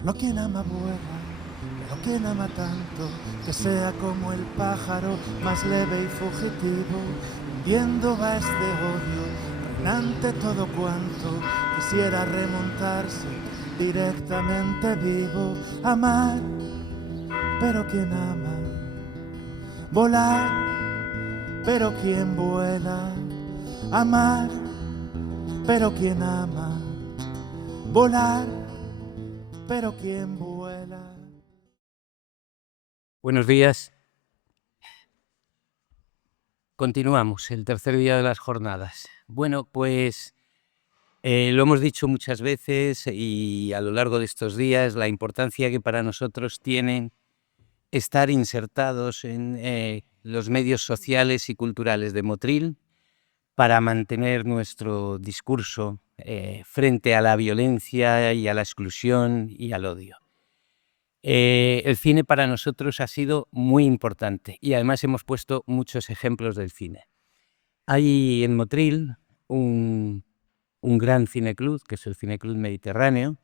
Solo quien ama vuela, pero quien ama tanto, que sea como el pájaro más leve y fugitivo, hundiendo va este odio, reinante todo cuanto quisiera remontarse directamente vivo. Amar, pero quien ama, volar, pero quien vuela. Amar, pero quien ama, volar, pero quien vuela. Buenos días. Continuamos, el tercer día de las jornadas. Bueno, pues lo hemos dicho muchas veces y a lo largo de estos días, la importancia que para nosotros tiene estar insertados en los medios sociales y culturales de Motril para mantener nuestro discurso frente a la violencia y a la exclusión y al odio. El cine para nosotros ha sido muy importante y además hemos puesto muchos ejemplos del cine. Hay en Motril un gran cineclub, que es el Cineclub Mediterráneo,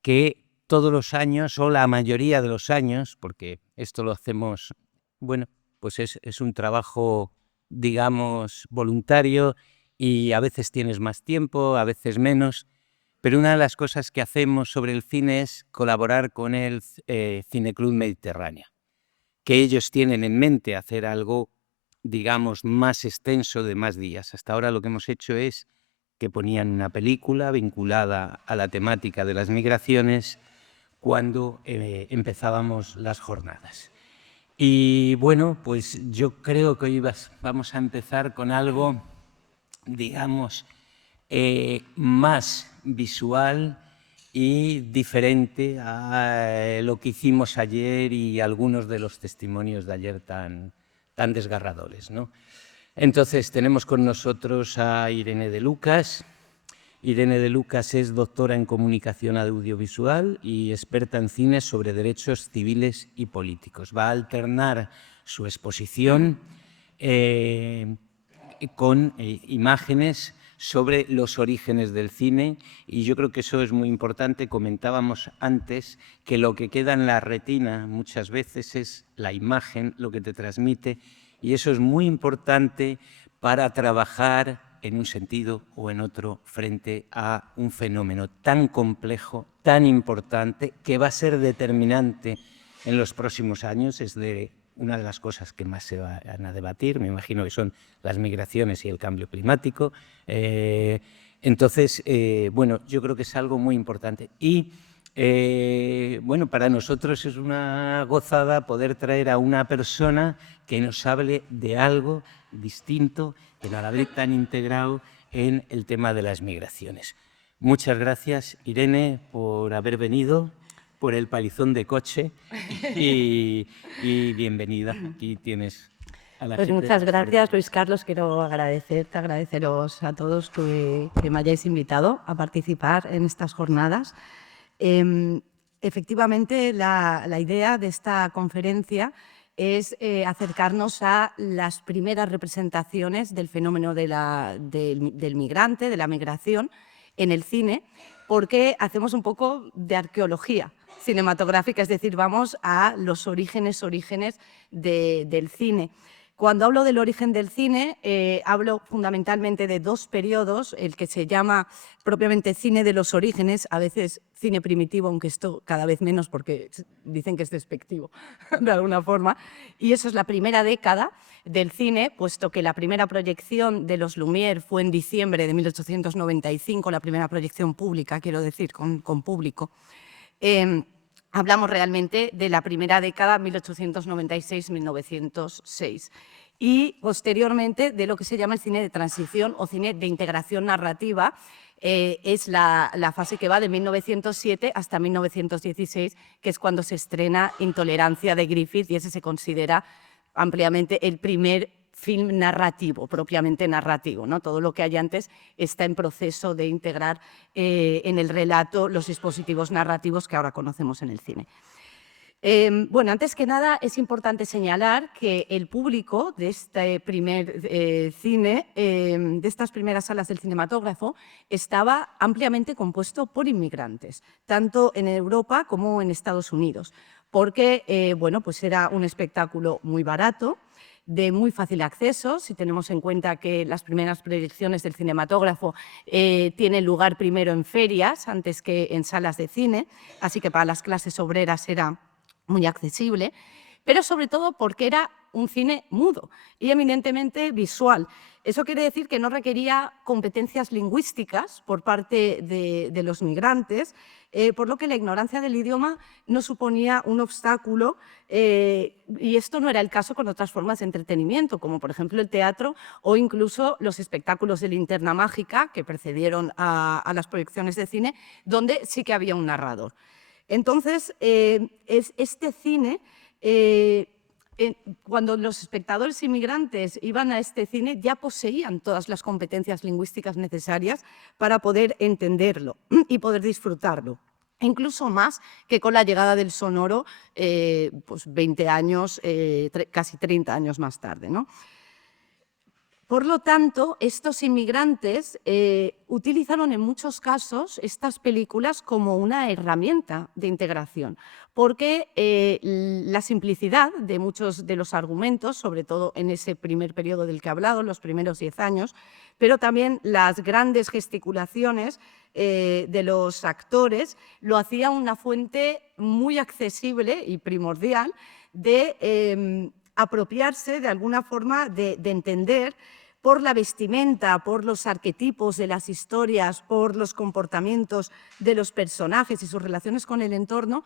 que todos los años, o la mayoría de los años, porque esto lo hacemos, bueno, pues es un trabajo, digamos, voluntario y a veces tienes más tiempo, a veces menos, pero una de las cosas que hacemos sobre el cine es colaborar con el Cineclub Mediterráneo, que ellos tienen en mente hacer algo, digamos, más extenso de más días. Hasta ahora lo que hemos hecho es que ponían una película vinculada a la temática de las migraciones cuando empezábamos las jornadas. Y bueno, pues yo creo que hoy vamos a empezar con algo, digamos, más visual y diferente a lo que hicimos ayer y algunos de los testimonios de ayer tan desgarradores, ¿no? Entonces tenemos con nosotros a Irene de Lucas. Irene de Lucas es doctora en comunicación audiovisual y experta en cine sobre derechos civiles y políticos. Va a alternar su exposición con imágenes sobre los orígenes del cine y yo creo que eso es muy importante. Comentábamos antes que lo que queda en la retina muchas veces es la imagen, lo que te transmite, y eso es muy importante para trabajar en un sentido o en otro frente a un fenómeno tan complejo, tan importante, que va a ser determinante en los próximos años. Es una de las cosas que más se van a debatir, me imagino que son las migraciones y el cambio climático. Entonces, bueno, yo creo que es algo muy importante. Y, bueno, para nosotros es una gozada poder traer a una persona que nos hable de algo distinto, pero a la vez tan integrado en el tema de las migraciones. Muchas gracias, Irene, por haber venido, por el palizón de coche y bienvenida. Aquí tienes a la Pues gente. muchas gracias, Luis Carlos. Quiero agradeceros a todos que me hayáis invitado a participar en estas jornadas. Efectivamente, la idea de esta conferencia es acercarnos a las primeras representaciones del fenómeno del migrante, de la migración, en el cine, porque hacemos un poco de arqueología cinematográfica, es decir, vamos a los orígenes del cine. Cuando hablo del origen del cine, hablo fundamentalmente de dos periodos, el que se llama propiamente cine de los orígenes, a veces cine primitivo, aunque esto cada vez menos porque dicen que es despectivo de alguna forma, y eso es la primera década del cine, puesto que la primera proyección de los Lumière fue en diciembre de 1895, la primera proyección pública, quiero decir, con público. Hablamos realmente de la primera década, 1896-1906, y posteriormente de lo que se llama el cine de transición o cine de integración narrativa. Es la fase que va de 1907 hasta 1916, que es cuando se estrena Intolerancia de Griffith, y ese se considera ampliamente el primer film narrativo, propiamente narrativo, ¿no? Todo lo que hay antes está en proceso de integrar en el relato los dispositivos narrativos que ahora conocemos en el cine. Bueno, antes que nada es importante señalar que el público de este primer cine, de estas primeras salas del cinematógrafo, estaba ampliamente compuesto por inmigrantes, tanto en Europa como en Estados Unidos, porque bueno, pues era un espectáculo muy barato, de muy fácil acceso, si tenemos en cuenta que las primeras proyecciones del cinematógrafo tienen lugar primero en ferias antes que en salas de cine, así que para las clases obreras era muy accesible, pero sobre todo porque era un cine mudo y eminentemente visual. Eso quiere decir que no requería competencias lingüísticas por parte de los migrantes, por lo que la ignorancia del idioma no suponía un obstáculo, y esto no era el caso con otras formas de entretenimiento, como por ejemplo el teatro o incluso los espectáculos de linterna mágica que precedieron a las proyecciones de cine, donde sí que había un narrador. Entonces, este cine, cuando los espectadores inmigrantes iban a este cine, ya poseían todas las competencias lingüísticas necesarias para poder entenderlo y poder disfrutarlo. Incluso más que con la llegada del sonoro, pues 20 años, casi 30 años más tarde, ¿no? Por lo tanto, estos inmigrantes utilizaron en muchos casos estas películas como una herramienta de integración, porque la simplicidad de muchos de los argumentos, sobre todo en ese primer periodo del que he hablado, los primeros 10 años, pero también las grandes gesticulaciones de los actores, lo hacía una fuente muy accesible y primordial de apropiarse de alguna forma de entender por la vestimenta, por los arquetipos de las historias, por los comportamientos de los personajes y sus relaciones con el entorno,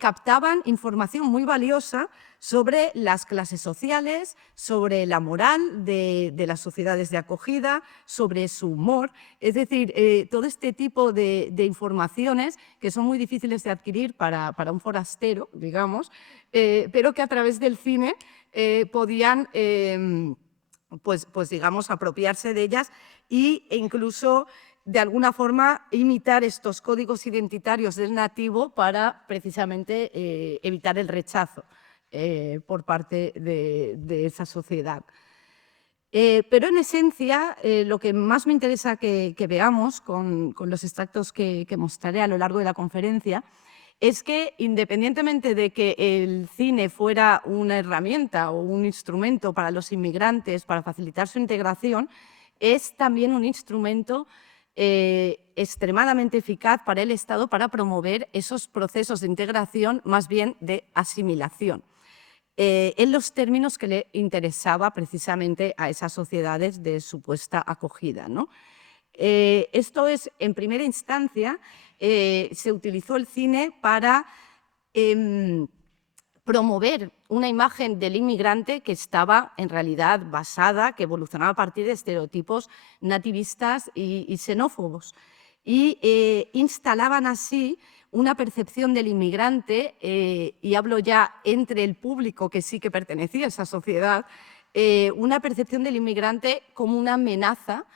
captaban información muy valiosa sobre las clases sociales, sobre la moral de las sociedades de acogida, sobre su humor. Es decir, todo este tipo de informaciones que son muy difíciles de adquirir para un forastero, digamos, pero que a través del cine podían pues digamos, apropiarse de ellas e incluso de alguna forma imitar estos códigos identitarios del nativo para precisamente evitar el rechazo por parte de esa sociedad. Pero en esencia, lo que más me interesa que veamos con los extractos que mostraré a lo largo de la conferencia es que, independientemente de que el cine fuera una herramienta o un instrumento para los inmigrantes para facilitar su integración, es también un instrumento extremadamente eficaz para el Estado para promover esos procesos de integración, más bien de asimilación, en los términos que le interesaba precisamente a esas sociedades de supuesta acogida, ¿no? Esto es, en primera instancia, se utilizó el cine para promover una imagen del inmigrante que estaba en realidad basada, que evolucionaba a partir de estereotipos nativistas y xenófobos. Y instalaban así una percepción del inmigrante, y hablo ya entre el público que sí que pertenecía a esa sociedad, una percepción del inmigrante como una amenaza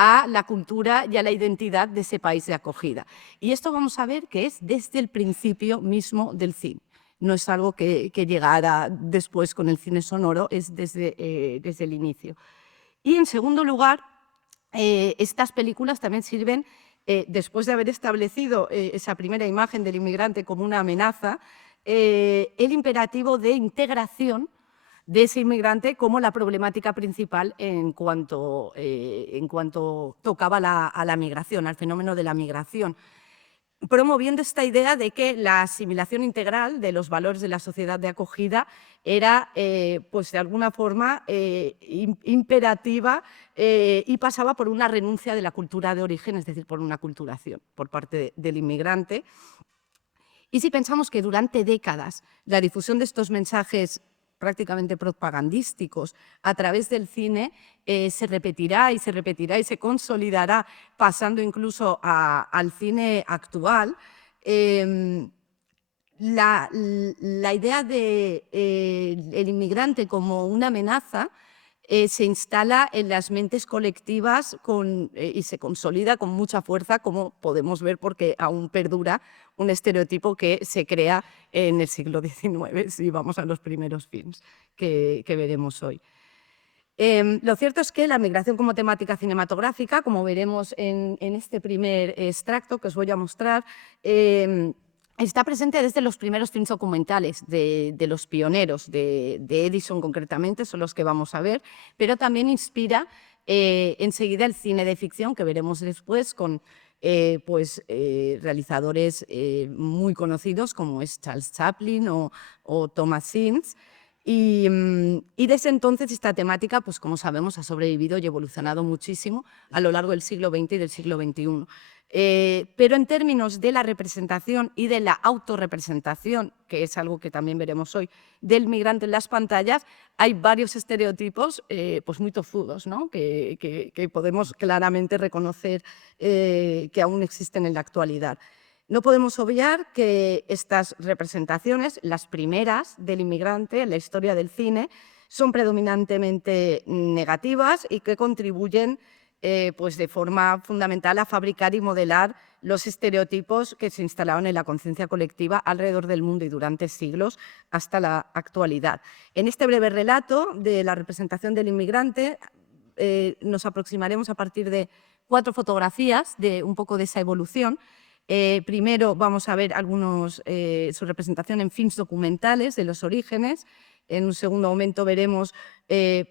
a la cultura y a la identidad de ese país de acogida. Y esto vamos a ver que es desde el principio mismo del cine. No es algo que llegara después con el cine sonoro, es desde el inicio. Y en segundo lugar, estas películas también sirven, después de haber establecido esa primera imagen del inmigrante como una amenaza, el imperativo de integración de ese inmigrante como la problemática principal en cuanto tocaba a la migración, al fenómeno de la migración, promoviendo esta idea de que la asimilación integral de los valores de la sociedad de acogida era, pues de alguna forma, imperativa, y pasaba por una renuncia de la cultura de origen, es decir, por una aculturación por parte del inmigrante. Y si pensamos que durante décadas la difusión de estos mensajes prácticamente propagandísticos a través del cine se repetirá y se repetirá y se consolidará, pasando incluso al cine actual, la idea del inmigrante como una amenaza se instala en las mentes colectivas y se consolida con mucha fuerza, como podemos ver, porque aún perdura un estereotipo que se crea en el siglo XIX, si vamos a los primeros films que veremos hoy. Lo cierto es que la migración como temática cinematográfica, como veremos en este primer extracto que os voy a mostrar, está presente desde los primeros films documentales de los pioneros, de Edison concretamente, son los que vamos a ver, pero también inspira enseguida el cine de ficción, que veremos después con realizadores muy conocidos como es Charles Chaplin o Thomas Sins. Y desde entonces esta temática, pues como sabemos, ha sobrevivido y evolucionado muchísimo a lo largo del siglo XX y del siglo XXI. Pero en términos de la representación y de la autorrepresentación, que es algo que también veremos hoy, del migrante en las pantallas, hay varios estereotipos pues muy tozudos, ¿no? que podemos claramente reconocer que aún existen en la actualidad. No podemos obviar que estas representaciones, las primeras del inmigrante en la historia del cine, son predominantemente negativas y que contribuyen pues de forma fundamental a fabricar y modelar los estereotipos que se instalaron en la conciencia colectiva alrededor del mundo y durante siglos hasta la actualidad. En este breve relato de la representación del inmigrante nos aproximaremos a partir de 4 fotografías de un poco de esa evolución. Primero vamos a ver su representación en films documentales de los orígenes. En un segundo momento veremos,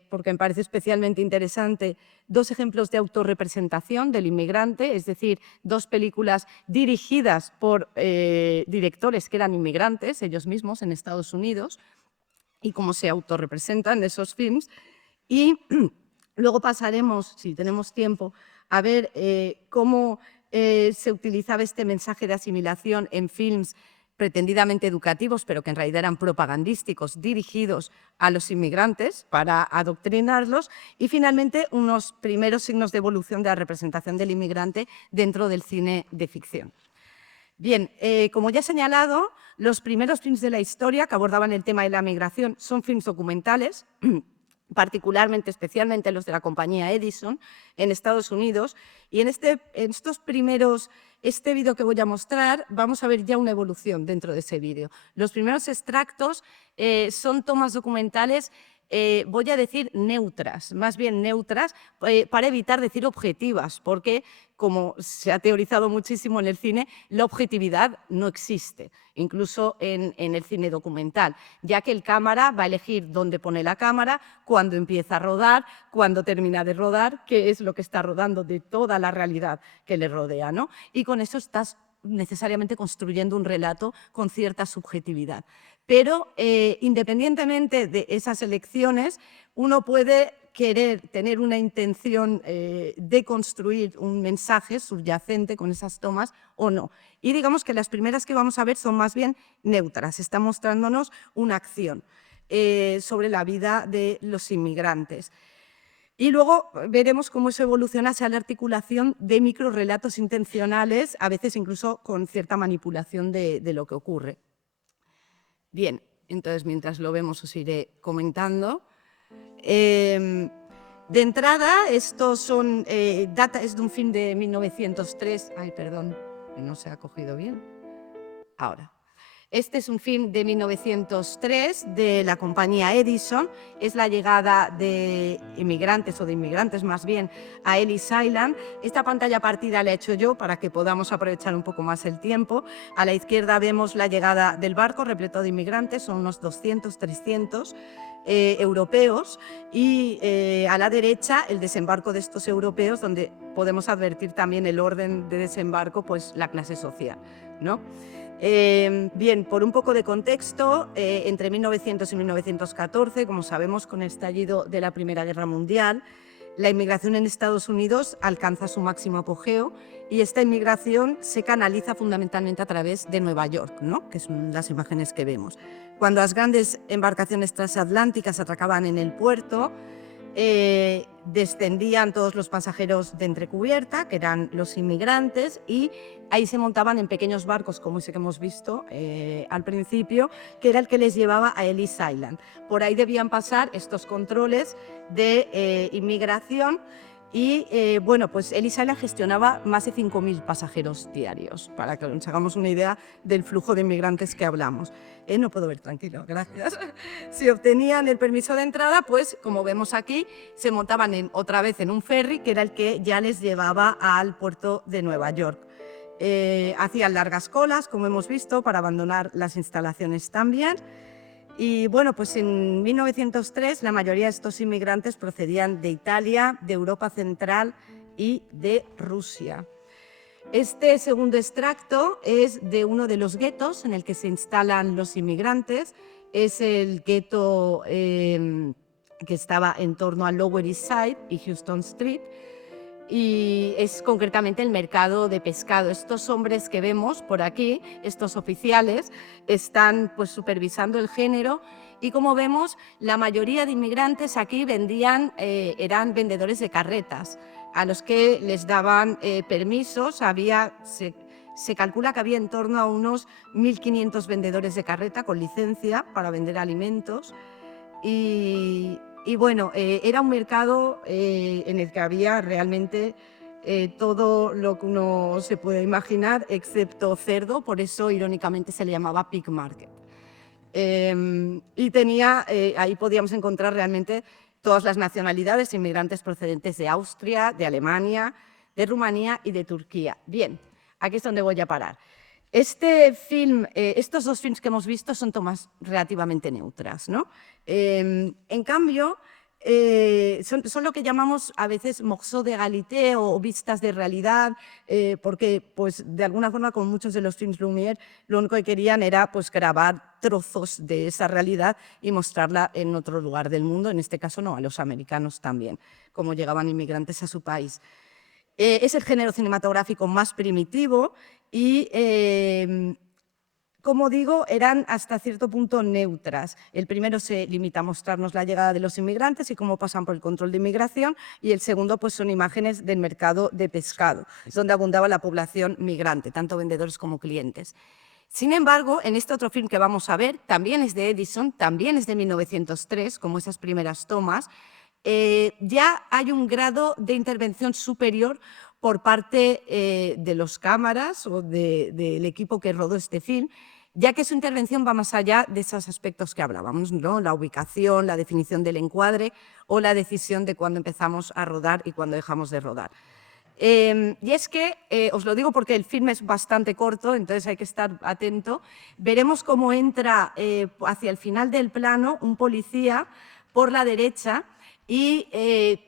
porque me parece especialmente interesante, 2 ejemplos de autorrepresentación del inmigrante, es decir, 2 películas dirigidas por directores que eran inmigrantes, ellos mismos, en Estados Unidos, y cómo se autorrepresentan esos films. Y luego pasaremos, si tenemos tiempo, a ver cómo se utilizaba este mensaje de asimilación en films pretendidamente educativos, pero que en realidad eran propagandísticos, dirigidos a los inmigrantes para adoctrinarlos, y finalmente unos primeros signos de evolución de la representación del inmigrante dentro del cine de ficción. Bien, como ya he señalado, los primeros films de la historia que abordaban el tema de la migración son films documentales, particularmente, especialmente los de la compañía Edison en Estados Unidos, y este vídeo que voy a mostrar, vamos a ver ya una evolución dentro de ese vídeo. Los primeros extractos son tomas documentales, voy a decir neutras, más bien neutras, para evitar decir objetivas, porque como se ha teorizado muchísimo en el cine, la objetividad no existe, incluso en el cine documental, ya que el cámara va a elegir dónde pone la cámara, cuándo empieza a rodar, cuándo termina de rodar, qué es lo que está rodando de toda la realidad que le rodea, ¿no? Y con eso estás necesariamente construyendo un relato con cierta subjetividad. Pero independientemente de esas elecciones, uno puede querer tener una intención de construir un mensaje subyacente con esas tomas o no. Y digamos que las primeras que vamos a ver son más bien neutras, están mostrándonos una acción sobre la vida de los inmigrantes. Y luego veremos cómo eso evoluciona hacia la articulación de microrelatos intencionales, a veces incluso con cierta manipulación de lo que ocurre. Bien, entonces mientras lo vemos os iré comentando. De entrada, estos son data, es de un film de 1903. Ay, perdón, no se ha cogido bien. Ahora. Este es un film de 1903 de la compañía Edison. Es la llegada de inmigrantes, o de inmigrantes más bien, a Ellis Island. Esta pantalla partida la he hecho yo para que podamos aprovechar un poco más el tiempo. A la izquierda vemos la llegada del barco repleto de inmigrantes, son unos 200, 300 europeos, y a la derecha el desembarco de estos europeos, donde podemos advertir también el orden de desembarco, pues la clase social, ¿no? Bien, por un poco de contexto, entre 1900 y 1914, como sabemos, con el estallido de la Primera Guerra Mundial, la inmigración en Estados Unidos alcanza su máximo apogeo, y esta inmigración se canaliza fundamentalmente a través de Nueva York, ¿no? Que son las imágenes que vemos. Cuando las grandes embarcaciones transatlánticas atracaban en el puerto, descendían todos los pasajeros de entrecubierta, que eran los inmigrantes, y ahí se montaban en pequeños barcos, como ese que hemos visto al principio, que era el que les llevaba a Ellis Island. Por ahí debían pasar estos controles de inmigración y, bueno, pues Ellis Island gestionaba más de 5.000 pasajeros diarios, para que nos hagamos una idea del flujo de inmigrantes que hablamos. No puedo ver, tranquilo, gracias. Si obtenían el permiso de entrada, pues, como vemos aquí, se montaban otra vez en un ferry, que era el que ya les llevaba al puerto de Nueva York. Hacían largas colas, como hemos visto, para abandonar las instalaciones también. Y bueno, pues en 1903 la mayoría de estos inmigrantes procedían de Italia, de Europa Central y de Rusia. Este segundo extracto es de uno de los guetos en el que se instalan los inmigrantes. Es el gueto que estaba en torno a Lower East Side y Houston Street, y es concretamente el mercado de pescado. Estos hombres que vemos por aquí, estos oficiales, están pues supervisando el género, y como vemos, la mayoría de inmigrantes aquí eran vendedores de carretas, a los que les daban permisos. Se calcula que había en torno a unos 1.500 vendedores de carreta con licencia para vender alimentos. Y bueno, era un mercado en el que había realmente todo lo que uno se puede imaginar, excepto cerdo, por eso irónicamente se le llamaba pig market. Y ahí podíamos encontrar realmente todas las nacionalidades, inmigrantes procedentes de Austria, de Alemania, de Rumanía y de Turquía. Bien, aquí es donde voy a parar. Estos dos films que hemos visto son tomas relativamente neutras, ¿no? En cambio, son lo que llamamos a veces morceaux de réalité o vistas de realidad, porque pues, de alguna forma, con muchos de los films Lumière, lo único que querían era pues, grabar trozos de esa realidad y mostrarla en otro lugar del mundo, en este caso no, a los americanos también, como llegaban inmigrantes a su país. Es el género cinematográfico más primitivo y, como digo, eran hasta cierto punto neutras. El primero se limita a mostrarnos la llegada de los inmigrantes y cómo pasan por el control de inmigración, y el segundo pues, son imágenes del mercado de pescado, donde abundaba la población migrante, tanto vendedores como clientes. Sin embargo, en este otro film que vamos a ver, también es de Edison, también es de 1903, como esas primeras tomas, ya hay un grado de intervención superior por parte de los cámaras o del equipo que rodó este film, ya que su intervención va más allá de esos aspectos que hablábamos, ¿no? La ubicación, la definición del encuadre o la decisión de cuándo empezamos a rodar y cuándo dejamos de rodar. Y es que, os lo digo porque el film es bastante corto, entonces hay que estar atento. Veremos cómo entra hacia el final del plano un policía por la derecha, y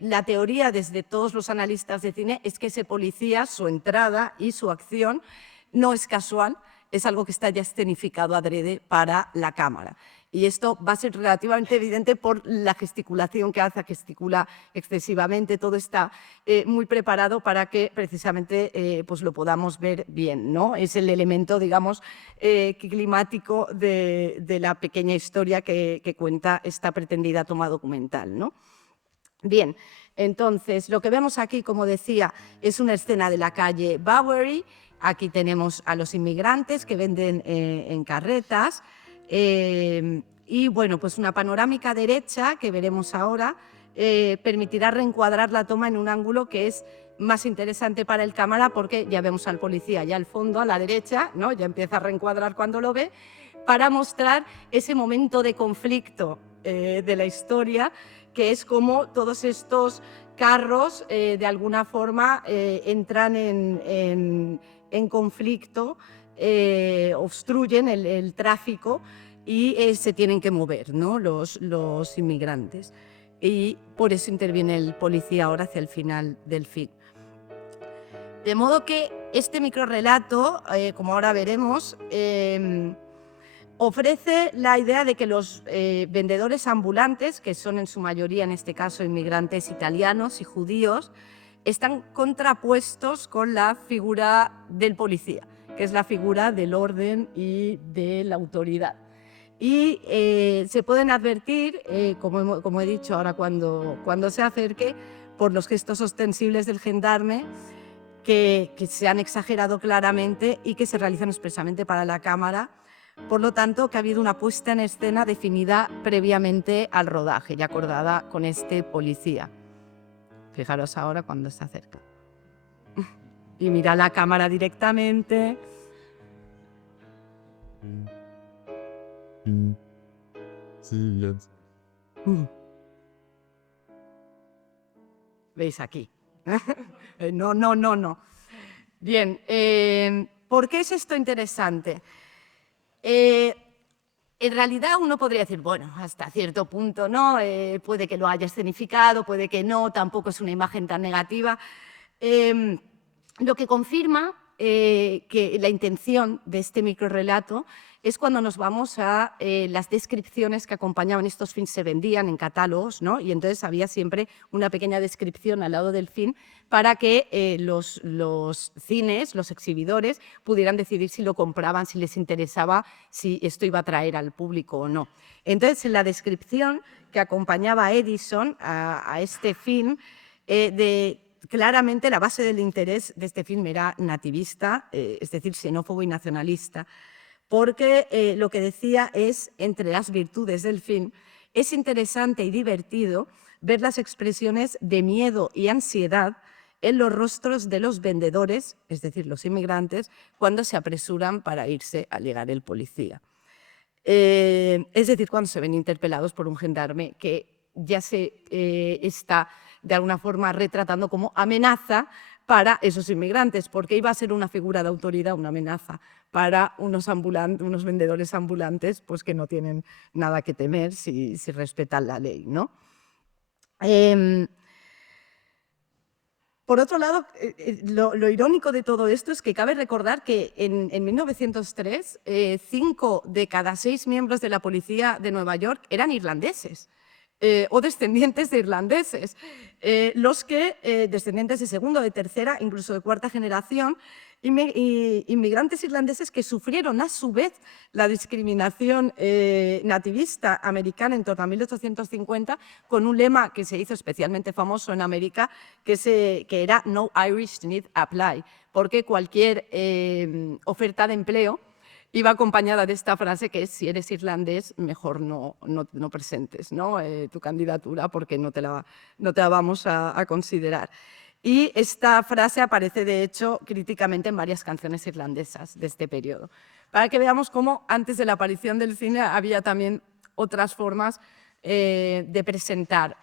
la teoría desde todos los analistas de cine es que ese policía, su entrada y su acción no es casual, es algo que está ya escenificado adrede para la cámara. Y esto va a ser relativamente evidente por la gesticulación que hace, gesticula excesivamente, todo está muy preparado para que precisamente pues lo podamos ver bien, ¿no? Es el elemento, digamos, climático de la pequeña historia que cuenta esta pretendida toma documental, ¿no? Bien, entonces, lo que vemos aquí, como decía, es una escena de la calle Bowery. Aquí tenemos a los inmigrantes que venden en carretas. Y bueno, pues una panorámica derecha que veremos ahora permitirá reencuadrar la toma en un ángulo que es más interesante para el cámara, porque ya vemos al policía ya al fondo, a la derecha, ¿no? Ya empieza a reencuadrar cuando lo ve, para mostrar ese momento de conflicto de la historia, que es como todos estos carros de alguna forma entran en conflicto, obstruyen el tráfico y se tienen que mover, ¿no? los inmigrantes. Y por eso interviene el policía ahora hacia el final del film. De modo que este microrrelato, como ahora veremos, ofrece la idea de que los vendedores ambulantes, que son en su mayoría en este caso inmigrantes italianos y judíos, están contrapuestos con la figura del policía, que es la figura del orden y de la autoridad. Y se pueden advertir, como he dicho ahora cuando se acerque, por los gestos ostensibles del gendarme que se han exagerado claramente y que se realizan expresamente para la cámara. Por lo tanto, que ha habido una puesta en escena definida previamente al rodaje y acordada con este policía. Fijaros ahora cuando se acerca. Y mira la cámara directamente. ¿Veis aquí? No. Bien, ¿por qué es esto interesante? En realidad uno podría decir, bueno, hasta cierto punto no, puede que lo haya escenificado, puede que no, tampoco es una imagen tan negativa. Lo que confirma que la intención de este microrrelato es cuando nos vamos a las descripciones que acompañaban estos films, se vendían en catálogos, ¿no? Y entonces había siempre una pequeña descripción al lado del film para que los cines, los exhibidores, pudieran decidir si lo compraban, si les interesaba, si esto iba a atraer al público o no. Entonces, en la descripción que acompañaba a Edison a este film, claramente la base del interés de este film era nativista, es decir, xenófobo y nacionalista, porque lo que decía es, entre las virtudes del film, es interesante y divertido ver las expresiones de miedo y ansiedad en los rostros de los vendedores, es decir, los inmigrantes, cuando se apresuran para irse a llegar el policía. Es decir, cuando se ven interpelados por un gendarme que ya se está de alguna forma retratando como amenaza para esos inmigrantes, porque iba a ser una figura de autoridad, una amenaza para unos vendedores ambulantes, pues que no tienen nada que temer si respetan la ley, ¿no? Por otro lado, lo irónico de todo esto es que cabe recordar que en 1903, 5 de cada 6 miembros de la policía de Nueva York eran irlandeses. O descendientes de irlandeses, los que, descendientes de segunda, de tercera, incluso de cuarta generación, inmigrantes irlandeses que sufrieron a su vez la discriminación nativista americana en torno a 1850 con un lema que se hizo especialmente famoso en América, que era No Irish Need Apply, porque cualquier oferta de empleo iba acompañada de esta frase que es: si eres irlandés, mejor no presentes, ¿no? Tu candidatura porque no te la vamos a considerar. Y esta frase aparece, de hecho, críticamente en varias canciones irlandesas de este periodo. Para que veamos cómo antes de la aparición del cine había también otras formas de presentar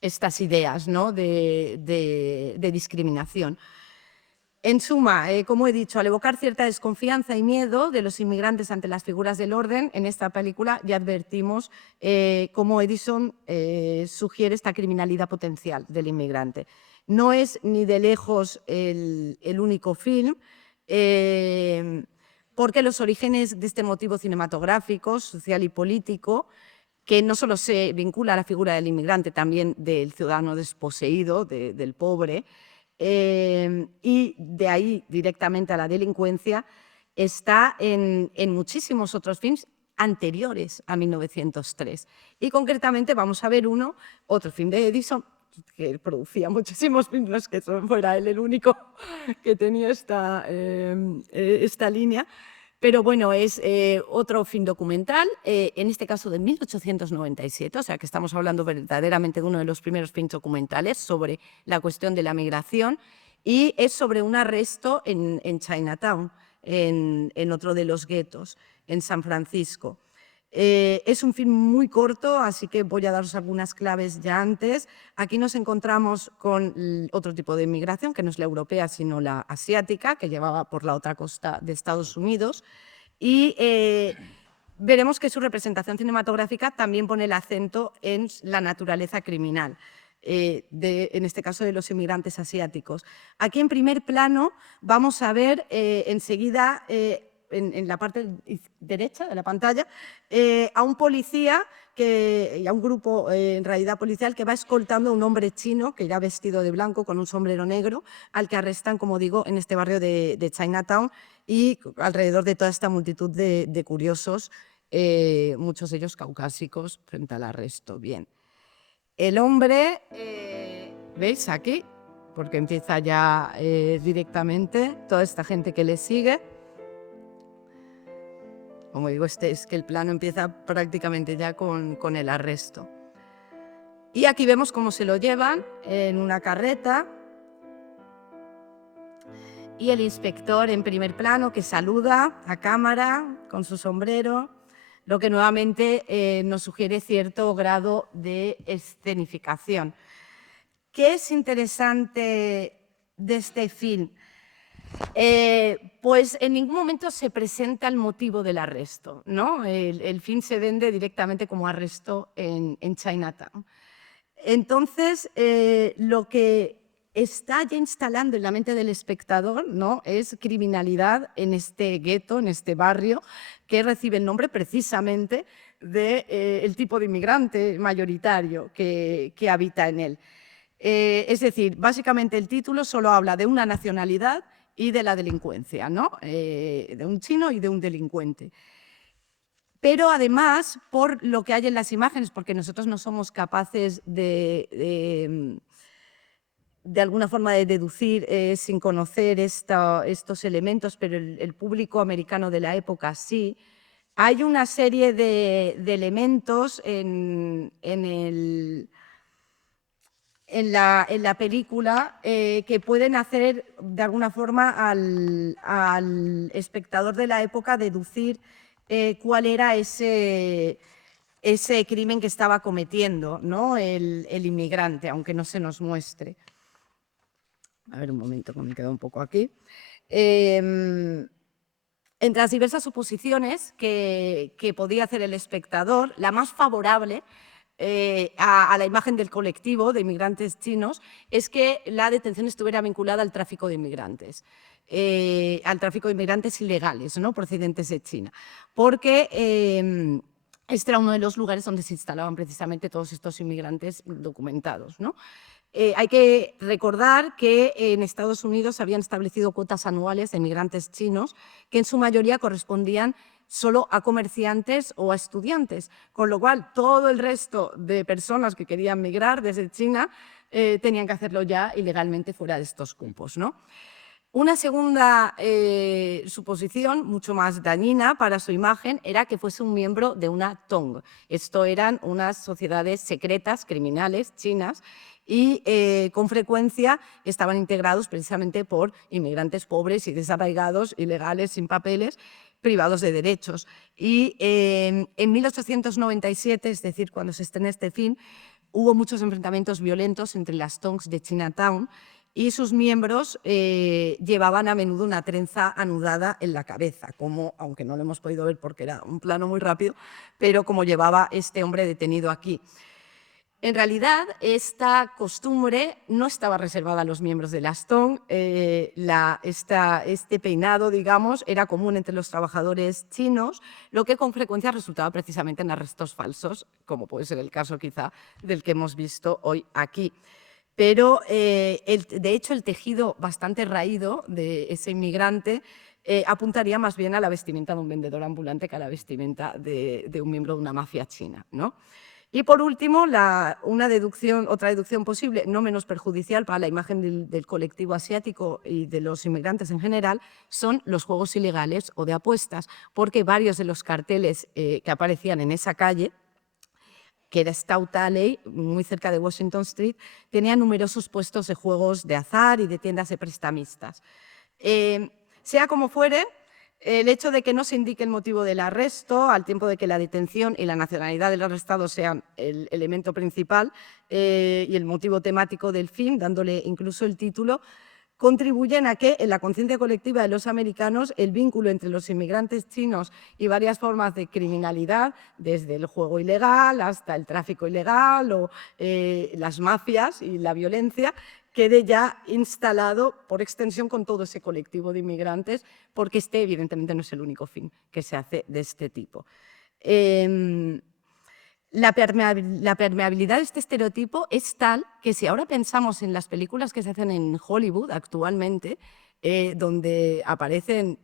estas ideas, ¿no? de discriminación. En suma, como he dicho, al evocar cierta desconfianza y miedo de los inmigrantes ante las figuras del orden, en esta película ya advertimos cómo Edison sugiere esta criminalidad potencial del inmigrante. No es ni de lejos el único film, porque los orígenes de este motivo cinematográfico, social y político, que no solo se vincula a la figura del inmigrante, también del ciudadano desposeído, del pobre, y de ahí directamente a la delincuencia, está en muchísimos otros films anteriores a 1903. Y concretamente vamos a ver otro film de Edison, que producía muchísimos films, no es que fuera él el único que tenía esta línea, pero bueno, es otro film documental, en este caso de 1897, o sea que estamos hablando verdaderamente de uno de los primeros films documentales sobre la cuestión de la migración, y es sobre un arresto en Chinatown, en otro de los guetos, en San Francisco. Es un film muy corto, así que voy a daros algunas claves ya antes. Aquí nos encontramos con otro tipo de inmigración, que no es la europea, sino la asiática, que llevaba por la otra costa de Estados Unidos. Y veremos que su representación cinematográfica también pone el acento en la naturaleza criminal, en este caso de los inmigrantes asiáticos. Aquí en primer plano vamos a ver enseguida, en la parte derecha de la pantalla, a un policía y a un grupo en realidad policial que va escoltando a un hombre chino que irá vestido de blanco con un sombrero negro, al que arrestan, como digo, en este barrio de Chinatown, y alrededor de toda esta multitud de curiosos, muchos de ellos caucásicos, frente al arresto. Bien. El hombre, ¿veis aquí? Porque empieza ya directamente toda esta gente que le sigue. Como digo, es que el plano empieza prácticamente ya con el arresto. Y aquí vemos cómo se lo llevan en una carreta. Y el inspector en primer plano que saluda a cámara con su sombrero, lo que nuevamente nos sugiere cierto grado de escenificación. ¿Qué es interesante de este film? Pues en ningún momento se presenta el motivo del arresto, ¿no? El film se vende directamente como arresto en Chinatown. Entonces, lo que está ya instalando en la mente del espectador, ¿no?, es criminalidad en este gueto, en este barrio, que recibe el nombre precisamente del tipo de inmigrante mayoritario que habita en él. Es decir, básicamente el título solo habla de una nacionalidad y de la delincuencia, ¿no? De un chino y de un delincuente. Pero además, por lo que hay en las imágenes, porque nosotros no somos capaces de alguna forma de deducir sin conocer estos elementos, pero el público americano de la época sí, hay una serie de elementos en la película que pueden hacer de alguna forma al espectador de la época deducir cuál era ese crimen que estaba cometiendo, ¿no?, el inmigrante, aunque no se nos muestre. A ver, un momento, que me quedo un poco aquí. Entre las diversas suposiciones que podía hacer el espectador, la más favorable a la imagen del colectivo de inmigrantes chinos es que la detención estuviera vinculada al tráfico de inmigrantes, ilegales, ¿no?, procedentes de China, porque este era uno de los lugares donde se instalaban precisamente todos estos inmigrantes documentados, ¿no? Hay que recordar que en Estados Unidos habían establecido cuotas anuales de inmigrantes chinos que en su mayoría correspondían solo a comerciantes o a estudiantes, con lo cual todo el resto de personas que querían migrar desde China tenían que hacerlo ya ilegalmente fuera de estos cupos, ¿no? Una segunda suposición, mucho más dañina para su imagen, era que fuese un miembro de una Tong. Esto eran unas sociedades secretas, criminales, chinas, y con frecuencia estaban integrados precisamente por inmigrantes pobres y desarraigados, ilegales, sin papeles, privados de derechos. Y en 1897, es decir, cuando se estrena este film, hubo muchos enfrentamientos violentos entre las Tongs de Chinatown y sus miembros llevaban a menudo una trenza anudada en la cabeza, como, aunque no lo hemos podido ver porque era un plano muy rápido, pero como llevaba este hombre detenido aquí. En realidad, esta costumbre no estaba reservada a los miembros de las Tong. Este peinado, digamos, era común entre los trabajadores chinos, lo que con frecuencia resultaba precisamente en arrestos falsos, como puede ser el caso quizá del que hemos visto hoy aquí. Pero, de hecho, el tejido bastante raído de ese inmigrante apuntaría más bien a la vestimenta de un vendedor ambulante que a la vestimenta de un miembro de una mafia china, ¿no? Y por último, otra deducción posible, no menos perjudicial para la imagen del colectivo asiático y de los inmigrantes en general, son los juegos ilegales o de apuestas, porque varios de los carteles que aparecían en esa calle, que era Stout Alley, muy cerca de Washington Street, tenían numerosos puestos de juegos de azar y de tiendas de prestamistas. Sea como fuere, el hecho de que no se indique el motivo del arresto, al tiempo de que la detención y la nacionalidad del arrestado sean el elemento principal y el motivo temático del film, dándole incluso el título, contribuyen a que en la conciencia colectiva de los americanos el vínculo entre los inmigrantes chinos y varias formas de criminalidad, desde el juego ilegal hasta el tráfico ilegal o las mafias y la violencia, quede ya instalado por extensión con todo ese colectivo de inmigrantes, porque este evidentemente no es el único fin que se hace de este tipo. La permeabilidad de este estereotipo es tal que si ahora pensamos en las películas que se hacen en Hollywood actualmente, donde aparecen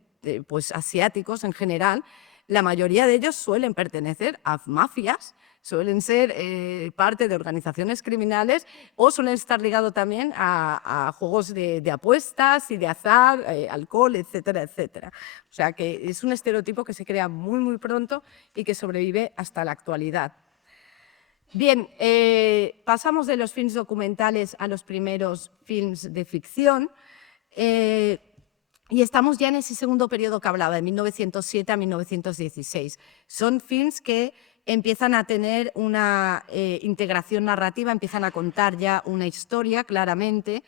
pues, asiáticos en general, la mayoría de ellos suelen pertenecer a mafias, suelen ser parte de organizaciones criminales o suelen estar ligados también a juegos de apuestas y de azar, alcohol, etcétera, etcétera. O sea que es un estereotipo que se crea muy, muy pronto y que sobrevive hasta la actualidad. Bien, pasamos de los films documentales a los primeros films de ficción. Y estamos ya en ese segundo periodo que hablaba, de 1907 a 1916. Son films que empiezan a tener una integración narrativa, empiezan a contar ya una historia claramente,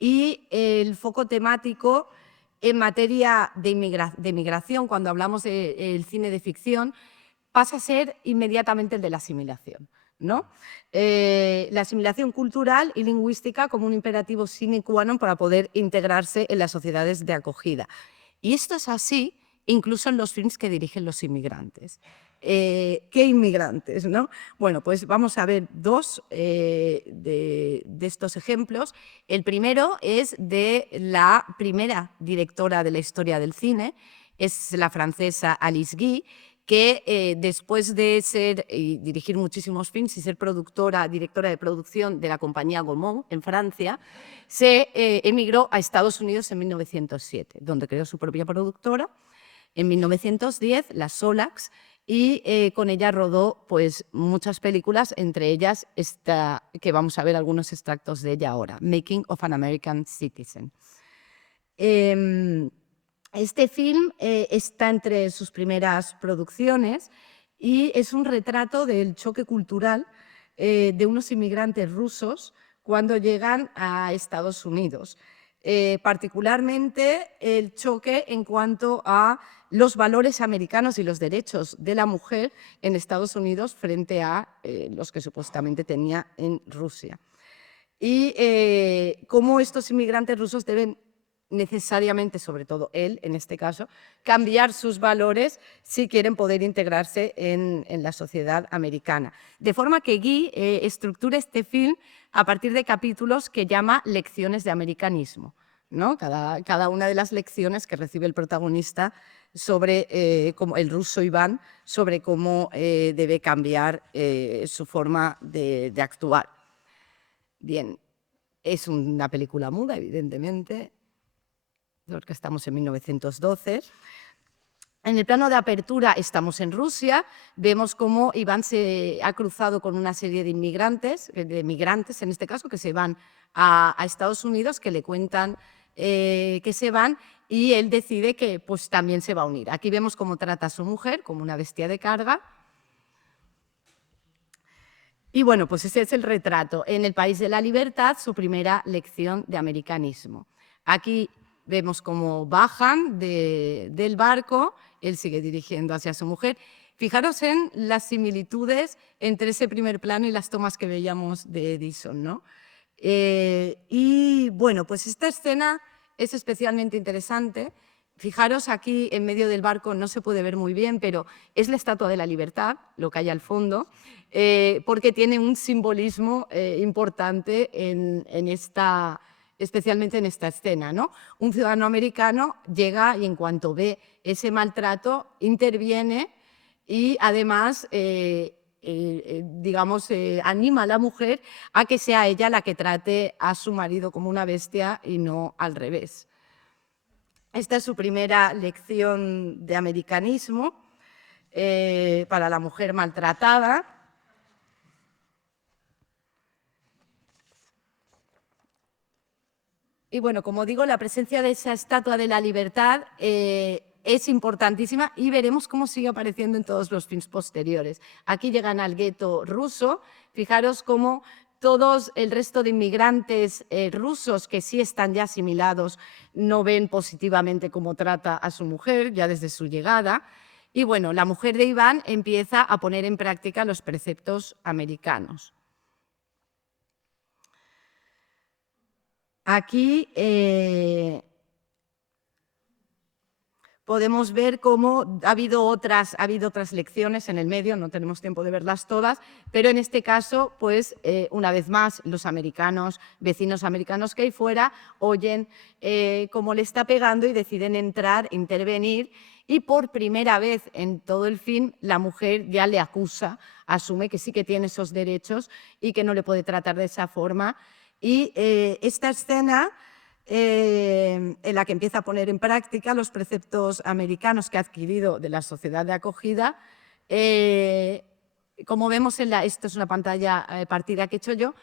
y el foco temático en materia de migración, cuando hablamos del cine de ficción, pasa a ser inmediatamente el de la asimilación, ¿no? La asimilación cultural y lingüística como un imperativo sine qua non para poder integrarse en las sociedades de acogida. Y esto es así incluso en los films que dirigen los inmigrantes. ¿Qué inmigrantes, no? Bueno, pues vamos a ver dos de estos ejemplos. El primero es de la primera directora de la historia del cine, es la francesa Alice Guy, que después de ser y dirigir muchísimos films y ser directora de producción de la compañía Gaumont en Francia, se emigró a Estados Unidos en 1907, donde creó su propia productora. En 1910, la Solax, y con ella rodó pues, muchas películas, entre ellas esta, que vamos a ver algunos extractos de ella ahora, Making of an American Citizen. Este film está entre sus primeras producciones y es un retrato del choque cultural de unos inmigrantes rusos cuando llegan a Estados Unidos. Particularmente el choque en cuanto a los valores americanos y los derechos de la mujer en Estados Unidos frente a los que supuestamente tenía en Rusia. Y cómo estos inmigrantes rusos deben necesariamente, sobre todo él en este caso, cambiar sus valores si quieren poder integrarse en la sociedad americana. De forma que Guy estructura este film a partir de capítulos que llama lecciones de americanismo, ¿no? Cada una de las lecciones que recibe el protagonista sobre como el ruso Iván, sobre cómo debe cambiar su forma de actuar. Bien, es una película muda, evidentemente, porque estamos en 1912. En el plano de apertura estamos en Rusia, vemos cómo Iván se ha cruzado con una serie de migrantes en este caso, que se van a Estados Unidos, que le cuentan que se van y él decide que pues, también se va a unir. Aquí vemos cómo trata a su mujer como una bestia de carga. Y bueno, pues ese es el retrato. En el País de la Libertad, su primera lección de americanismo. Aquí vemos cómo bajan del barco, él sigue dirigiendo hacia su mujer. Fijaros en las similitudes entre ese primer plano y las tomas que veíamos de Edison, ¿no? Y bueno, pues esta escena es especialmente interesante. Fijaros aquí en medio del barco, no se puede ver muy bien, pero es la Estatua de la Libertad, lo que hay al fondo, porque tiene un simbolismo importante especialmente en esta escena, ¿no? Un ciudadano americano llega y en cuanto ve ese maltrato, interviene y además digamos, anima a la mujer a que sea ella la que trate a su marido como una bestia y no al revés. Esta es su primera lección de americanismo para la mujer maltratada. Y bueno, como digo, la presencia de esa Estatua de la Libertad es importantísima y veremos cómo sigue apareciendo en todos los films posteriores. Aquí llegan al gueto ruso, fijaros cómo todos el resto de inmigrantes rusos que sí están ya asimilados no ven positivamente cómo trata a su mujer ya desde su llegada. Y bueno, la mujer de Iván empieza a poner en práctica los preceptos americanos. Aquí podemos ver cómo ha habido otras lecciones en el medio, no tenemos tiempo de verlas todas, pero en este caso, pues una vez más, los americanos, vecinos americanos que hay fuera, oyen cómo le está pegando y deciden entrar, intervenir, y por primera vez en todo el film la mujer ya le acusa, asume que sí que tiene esos derechos y que no le puede tratar de esa forma. Y esta escena en la que empieza a poner en práctica los preceptos americanos que ha adquirido de la sociedad de acogida. Como vemos, esto es una pantalla partida que he hecho yo,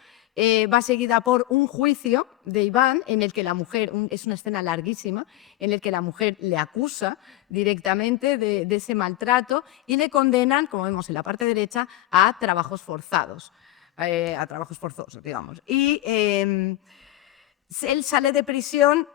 va seguida por un juicio de Iván en el que la mujer, es una escena larguísima, en el que la mujer le acusa directamente de ese maltrato y le condenan, como vemos en la parte derecha, a trabajos forzados, digamos. Y él sale de prisión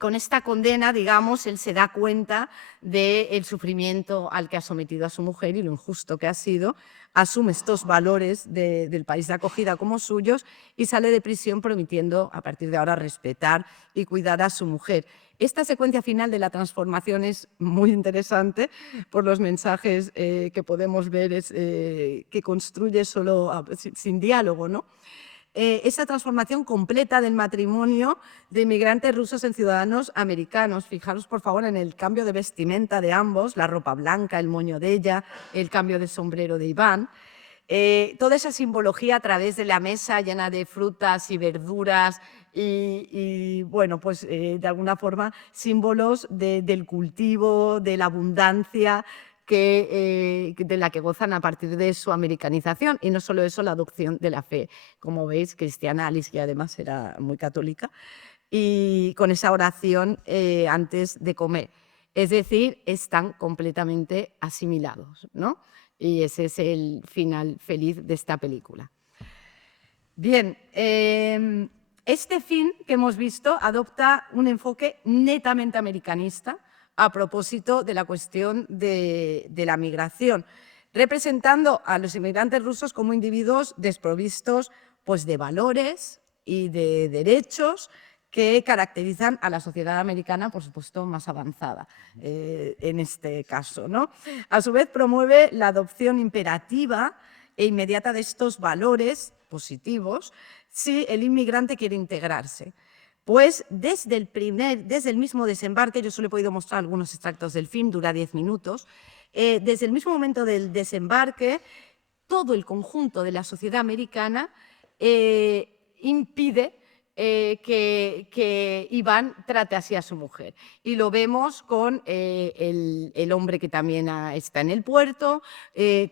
con esta condena, digamos, él se da cuenta del sufrimiento al que ha sometido a su mujer y lo injusto que ha sido, asume estos valores del país de acogida como suyos y sale de prisión prometiendo a partir de ahora respetar y cuidar a su mujer. Esta secuencia final de la transformación es muy interesante por los mensajes que podemos ver, que construye solo sin diálogo, ¿no? Esa transformación completa del matrimonio de inmigrantes rusos en ciudadanos americanos. Fijaros, por favor, en el cambio de vestimenta de ambos, la ropa blanca, el moño de ella, el cambio de sombrero de Iván. Toda esa simbología a través de la mesa llena de frutas y verduras y bueno, pues de alguna forma símbolos del cultivo, de la abundancia, de la que gozan a partir de su americanización. Y no solo eso, la adopción de la fe. Como veis, cristiana, Alice, que además era muy católica, y con esa oración antes de comer. Es decir, están completamente asimilados, ¿no? Y ese es el final feliz de esta película. Bien, este film que hemos visto adopta un enfoque netamente americanista, a propósito de la cuestión de la migración, representando a los inmigrantes rusos como individuos desprovistos, pues, de valores y de derechos que caracterizan a la sociedad americana, por supuesto, más avanzada en este caso, ¿no? A su vez, promueve la adopción imperativa e inmediata de estos valores positivos si el inmigrante quiere integrarse. Pues desde el mismo desembarque, yo solo he podido mostrar algunos extractos del film, dura 10 minutos, desde el mismo momento del desembarque, todo el conjunto de la sociedad americana impide que Iván trate así a su mujer. Y lo vemos con el hombre que también está en el puerto,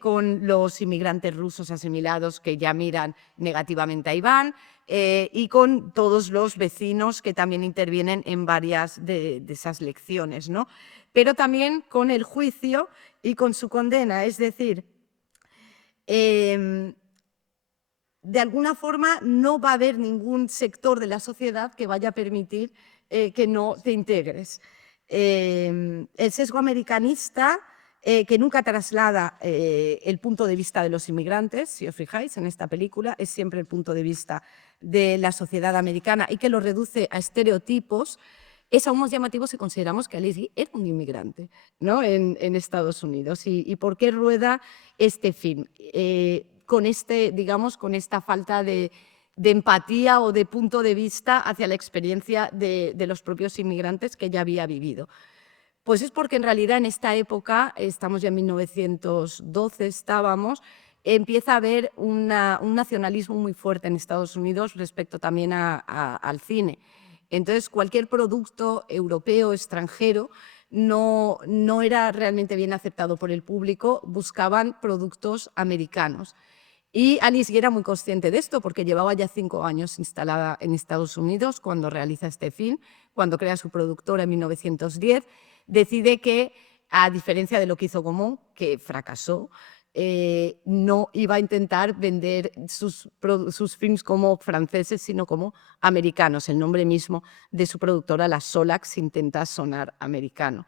con los inmigrantes rusos asimilados que ya miran negativamente a Iván, y con todos los vecinos que también intervienen en varias de esas lecciones, ¿no? Pero también con el juicio y con su condena, es decir, de alguna forma no va a haber ningún sector de la sociedad que vaya a permitir que no te integres. El sesgo americanista que nunca traslada el punto de vista de los inmigrantes, si os fijáis en esta película, es siempre el punto de vista de la sociedad americana y que lo reduce a estereotipos, es aún más llamativo si consideramos que Alice Guy era un inmigrante, ¿no? en Estados Unidos. ¿Y por qué rueda este film? Con esta falta de empatía o de punto de vista hacia la experiencia de los propios inmigrantes que ya había vivido. Pues es porque en realidad en esta época, estamos ya en 1912, empieza a haber un nacionalismo muy fuerte en Estados Unidos respecto también al cine. Entonces, cualquier producto europeo, extranjero, no era realmente bien aceptado por el público, buscaban productos americanos. Y Alice Guy era muy consciente de esto porque llevaba ya 5 años instalada en Estados Unidos cuando realiza este film, cuando crea su productora en 1910, decide que, a diferencia de lo que hizo Gaumont, que fracasó, no iba a intentar vender sus films como franceses, sino como americanos. El nombre mismo de su productora, la Solax, intenta sonar americano.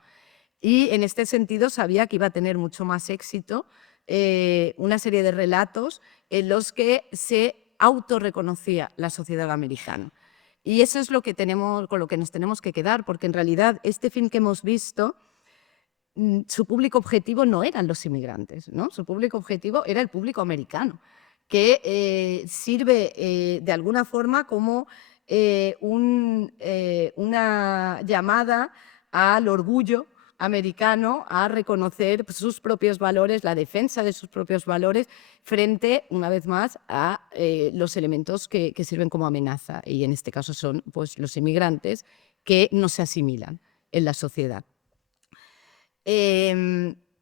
Y en este sentido sabía que iba a tener mucho más éxito una serie de relatos en los que se autorreconocía la sociedad americana. Y eso es lo que con lo que nos tenemos que quedar, porque en realidad este film que hemos visto, su público objetivo no eran los inmigrantes, ¿no? Su público objetivo era el público americano, que sirve de alguna forma como una llamada al orgullo americano a reconocer sus propios valores, la defensa de sus propios valores frente, una vez más, a los elementos que sirven como amenaza, y en este caso son pues, los inmigrantes que no se asimilan en la sociedad.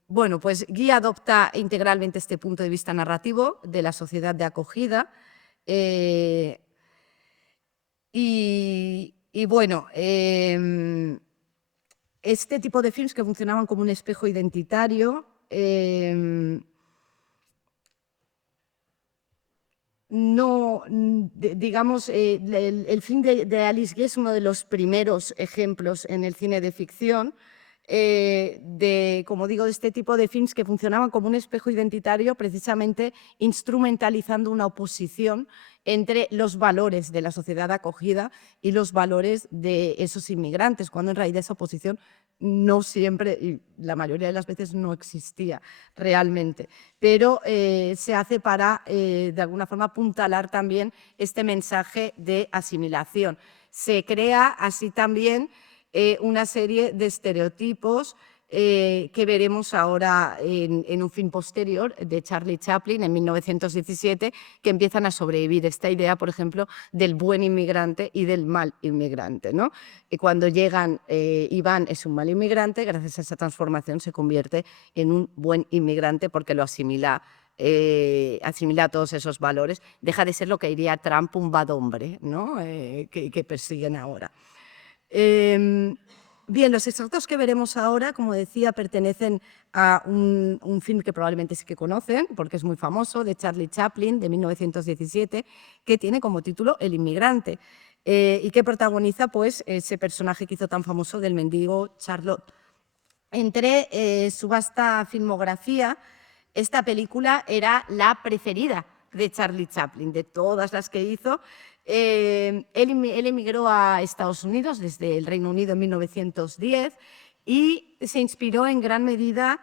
Bueno, pues Guy adopta integralmente este punto de vista narrativo de la sociedad de acogida y bueno, este tipo de films que funcionaban como un espejo identitario digamos, el film de Alice Guy es uno de los primeros ejemplos en el cine de ficción como digo, de este tipo de films que funcionaban como un espejo identitario, precisamente instrumentalizando una oposición entre los valores de la sociedad acogida y los valores de esos inmigrantes, cuando en realidad esa oposición no siempre, y la mayoría de las veces no existía realmente, pero se hace para, de alguna forma, apuntalar también este mensaje de asimilación. Se crea así también una serie de estereotipos que veremos ahora en un film posterior de Charlie Chaplin en 1917, que empiezan a sobrevivir esta idea, por ejemplo, del buen inmigrante y del mal inmigrante, ¿no? Y cuando llegan, Iván es un mal inmigrante, gracias a esa transformación se convierte en un buen inmigrante porque lo asimila todos esos valores, deja de ser lo que diría Trump, un bad hombre, ¿no? que persiguen ahora. Bien, los extractos que veremos ahora, como decía, pertenecen a un film que probablemente sí que conocen, porque es muy famoso, de Charlie Chaplin, de 1917, que tiene como título El inmigrante, y que protagoniza pues, ese personaje que hizo tan famoso del mendigo Charlot. Entre su vasta filmografía, esta película era la preferida de Charlie Chaplin, de todas las que hizo. Él emigró a Estados Unidos desde el Reino Unido en 1910 y se inspiró en gran medida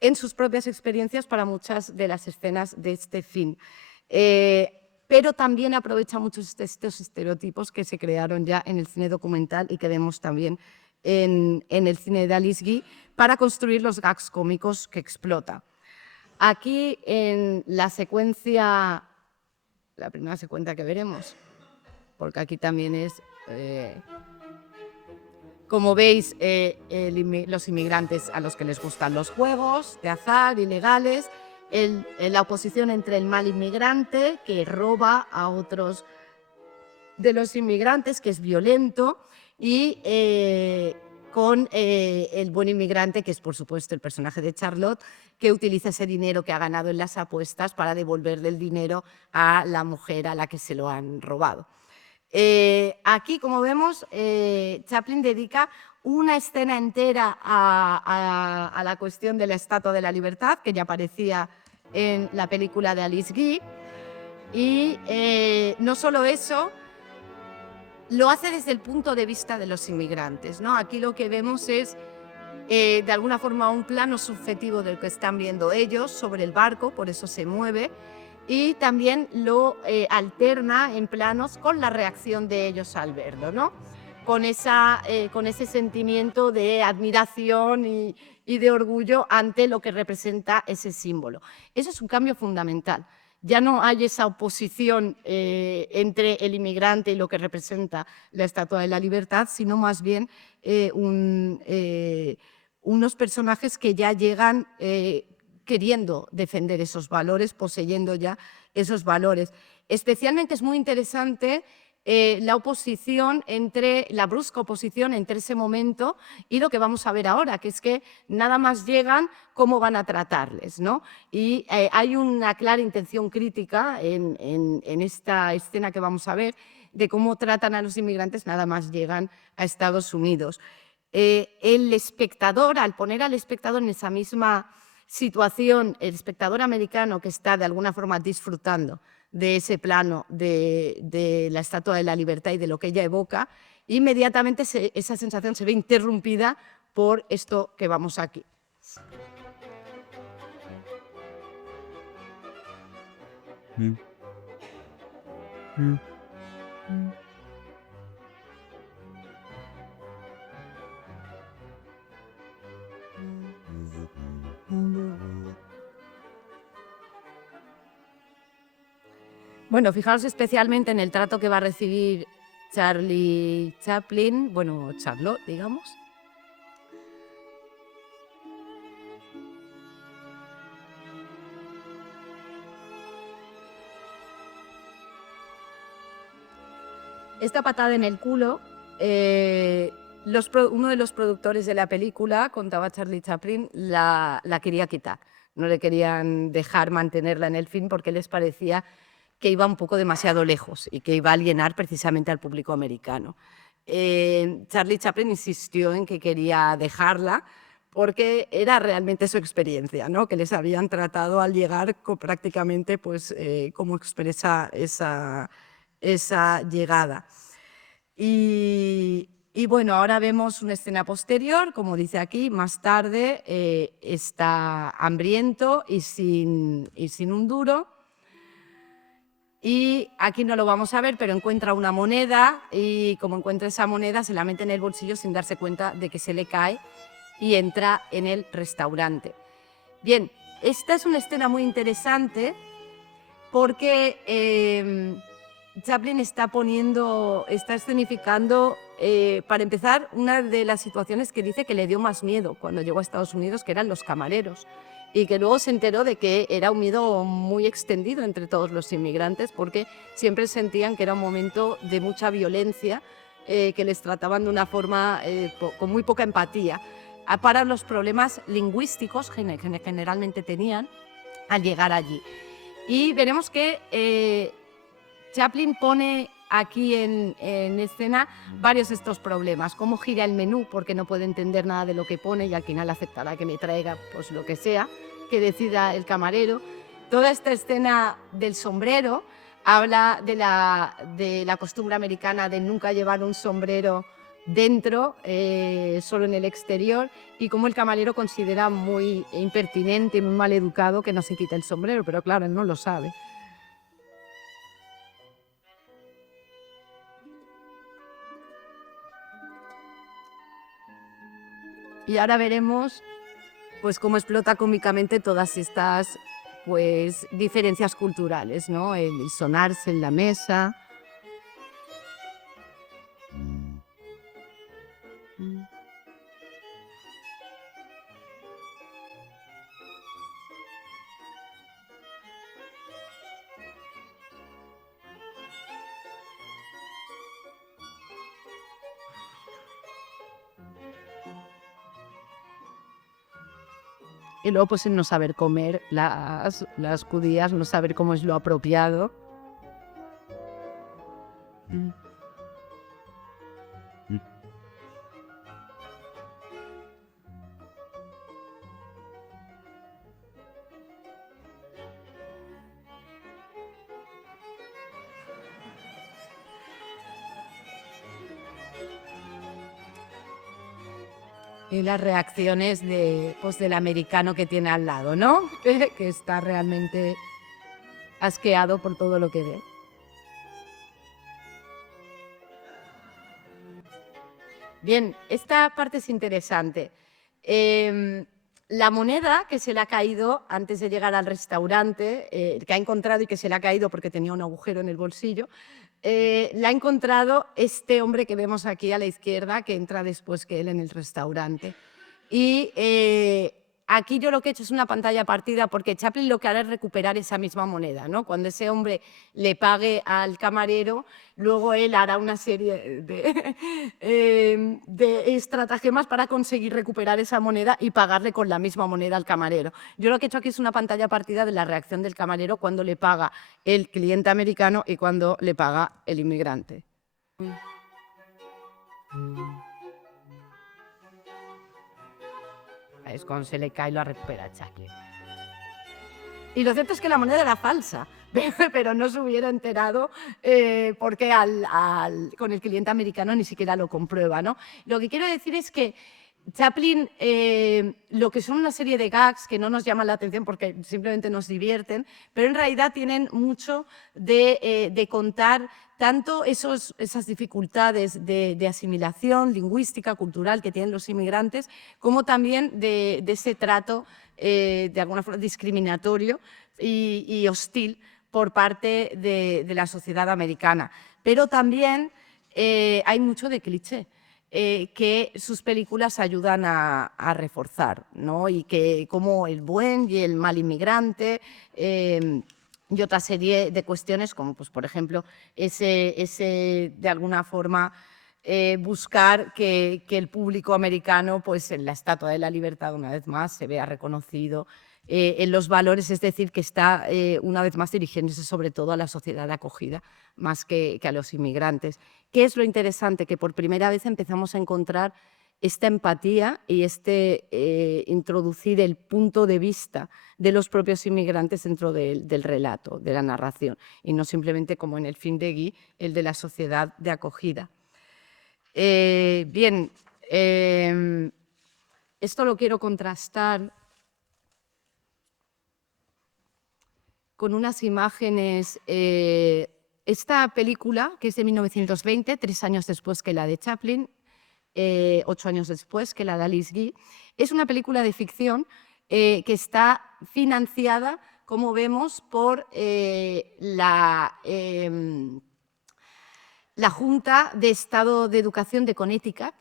en sus propias experiencias para muchas de las escenas de este film. Pero también aprovecha muchos de estos estereotipos que se crearon ya en el cine documental y que vemos también en el cine de Alice Guy para construir los gags cómicos que explota. Aquí en la secuencia, la primera secuencia que veremos, porque aquí también es, como veis, los inmigrantes a los que les gustan los juegos de azar ilegales, la oposición entre el mal inmigrante que roba a otros de los inmigrantes, que es violento, y con el buen inmigrante, que es por supuesto el personaje de Charlotte, que utiliza ese dinero que ha ganado en las apuestas para devolverle el dinero a la mujer a la que se lo han robado. Aquí, como vemos, Chaplin dedica una escena entera a la cuestión de la Estatua de la Libertad, que ya aparecía en la película de Alice Guy, y no solo eso, lo hace desde el punto de vista de los inmigrantes, ¿no? Aquí lo que vemos es, de alguna forma, un plano subjetivo del que están viendo ellos sobre el barco, por eso se mueve, y también lo alterna en planos con la reacción de ellos al verlo, ¿no? Con ese sentimiento de admiración y de orgullo ante lo que representa ese símbolo. Eso es un cambio fundamental. Ya no hay esa oposición entre el inmigrante y lo que representa la Estatua de la Libertad, sino más bien unos personajes que ya llegan queriendo defender esos valores, poseyendo ya esos valores. Especialmente es muy interesante la oposición la brusca oposición entre ese momento y lo que vamos a ver ahora, que es que nada más llegan, cómo van a tratarles, ¿no? Y hay una clara intención crítica en esta escena que vamos a ver de cómo tratan a los inmigrantes nada más llegan a Estados Unidos. El espectador, al poner al espectador en esa misma situación, el espectador americano que está de alguna forma disfrutando de ese plano de la Estatua de la Libertad y de lo que ella evoca, inmediatamente esa sensación se ve interrumpida por esto que vamos aquí. Bueno, fijaos especialmente en el trato que va a recibir Charlie Chaplin, bueno, Charlotte, digamos. Esta patada en el culo, uno de los productores de la película, contaba Charlie Chaplin, la quería quitar. No le querían dejar mantenerla en el film porque les parecía que iba un poco demasiado lejos y que iba a alienar precisamente al público americano. Charlie Chaplin insistió en que quería dejarla porque era realmente su experiencia, ¿no? Que les habían tratado al llegar prácticamente pues, como expresa esa llegada. Y bueno, ahora vemos una escena posterior, como dice aquí, más tarde está hambriento y sin un duro. Y aquí no lo vamos a ver, pero encuentra una moneda y como encuentra esa moneda se la mete en el bolsillo sin darse cuenta de que se le cae y entra en el restaurante. Bien, esta es una escena muy interesante porque Chaplin está escenificando, para empezar, una de las situaciones que dice que le dio más miedo cuando llegó a Estados Unidos, que eran los camareros, y que luego se enteró de que era un miedo muy extendido entre todos los inmigrantes, porque siempre sentían que era un momento de mucha violencia, que les trataban de una forma con muy poca empatía, para los problemas lingüísticos que generalmente tenían al llegar allí. Y veremos que Chaplin pone aquí en escena varios de estos problemas, cómo gira el menú porque no puede entender nada de lo que pone y al final aceptará que me traiga pues, lo que sea, que decida el camarero. Toda esta escena del sombrero habla de la costumbre americana de nunca llevar un sombrero dentro, solo en el exterior, y cómo el camarero considera muy impertinente y muy mal educado que no se quite el sombrero, pero claro, él no lo sabe. Y ahora veremos pues, cómo explota cómicamente todas estas pues, diferencias culturales, ¿no? El sonarse en la mesa. Y luego pues el no saber comer las judías, no saber cómo es lo apropiado. Y las reacciones del americano que tiene al lado, ¿no? Que está realmente asqueado por todo lo que ve. Bien, esta parte es interesante. La moneda que se le ha caído antes de llegar al restaurante, que ha encontrado y que se le ha caído porque tenía un agujero en el bolsillo, la ha encontrado este hombre que vemos aquí a la izquierda, que entra después que él en el restaurante. Y aquí yo lo que he hecho es una pantalla partida porque Chaplin lo que hará es recuperar esa misma moneda, ¿no? Cuando ese hombre le pague al camarero, luego él hará una serie de estratagemas para conseguir recuperar esa moneda y pagarle con la misma moneda al camarero. Yo lo que he hecho aquí es una pantalla partida de la reacción del camarero cuando le paga el cliente americano y cuando le paga el inmigrante. Es cuando se le cae y lo recupera Chaplin. Y lo cierto es que la moneda era falsa, pero no se hubiera enterado porque con el cliente americano ni siquiera lo comprueba, ¿no? Lo que quiero decir es que Chaplin, lo que son una serie de gags que no nos llaman la atención porque simplemente nos divierten, pero en realidad tienen mucho de contar tanto esas dificultades de asimilación lingüística, cultural que tienen los inmigrantes, como también de ese trato de alguna forma discriminatorio y hostil por parte de la sociedad americana. Pero también hay mucho de cliché. Que sus películas ayudan a reforzar, ¿no? Y que como el buen y el mal inmigrante y otra serie de cuestiones como, pues, por ejemplo, ese de alguna forma buscar que el público americano, pues, en la Estatua de la Libertad, una vez más, se vea reconocido en los valores, es decir, que está una vez más dirigiéndose sobre todo a la sociedad de acogida, más que a los inmigrantes. ¿Qué es lo interesante? Que por primera vez empezamos a encontrar esta empatía y introducir el punto de vista de los propios inmigrantes dentro del relato, de la narración, y no simplemente como en el film de Guy, el de la sociedad de acogida. Bien, esto lo quiero contrastar con unas imágenes. Esta película, que es de 1920, 3 años después que la de Chaplin, 8 años después que la de Alice Guy, es una película de ficción que está financiada, como vemos, por la Junta de Estado de Educación de Connecticut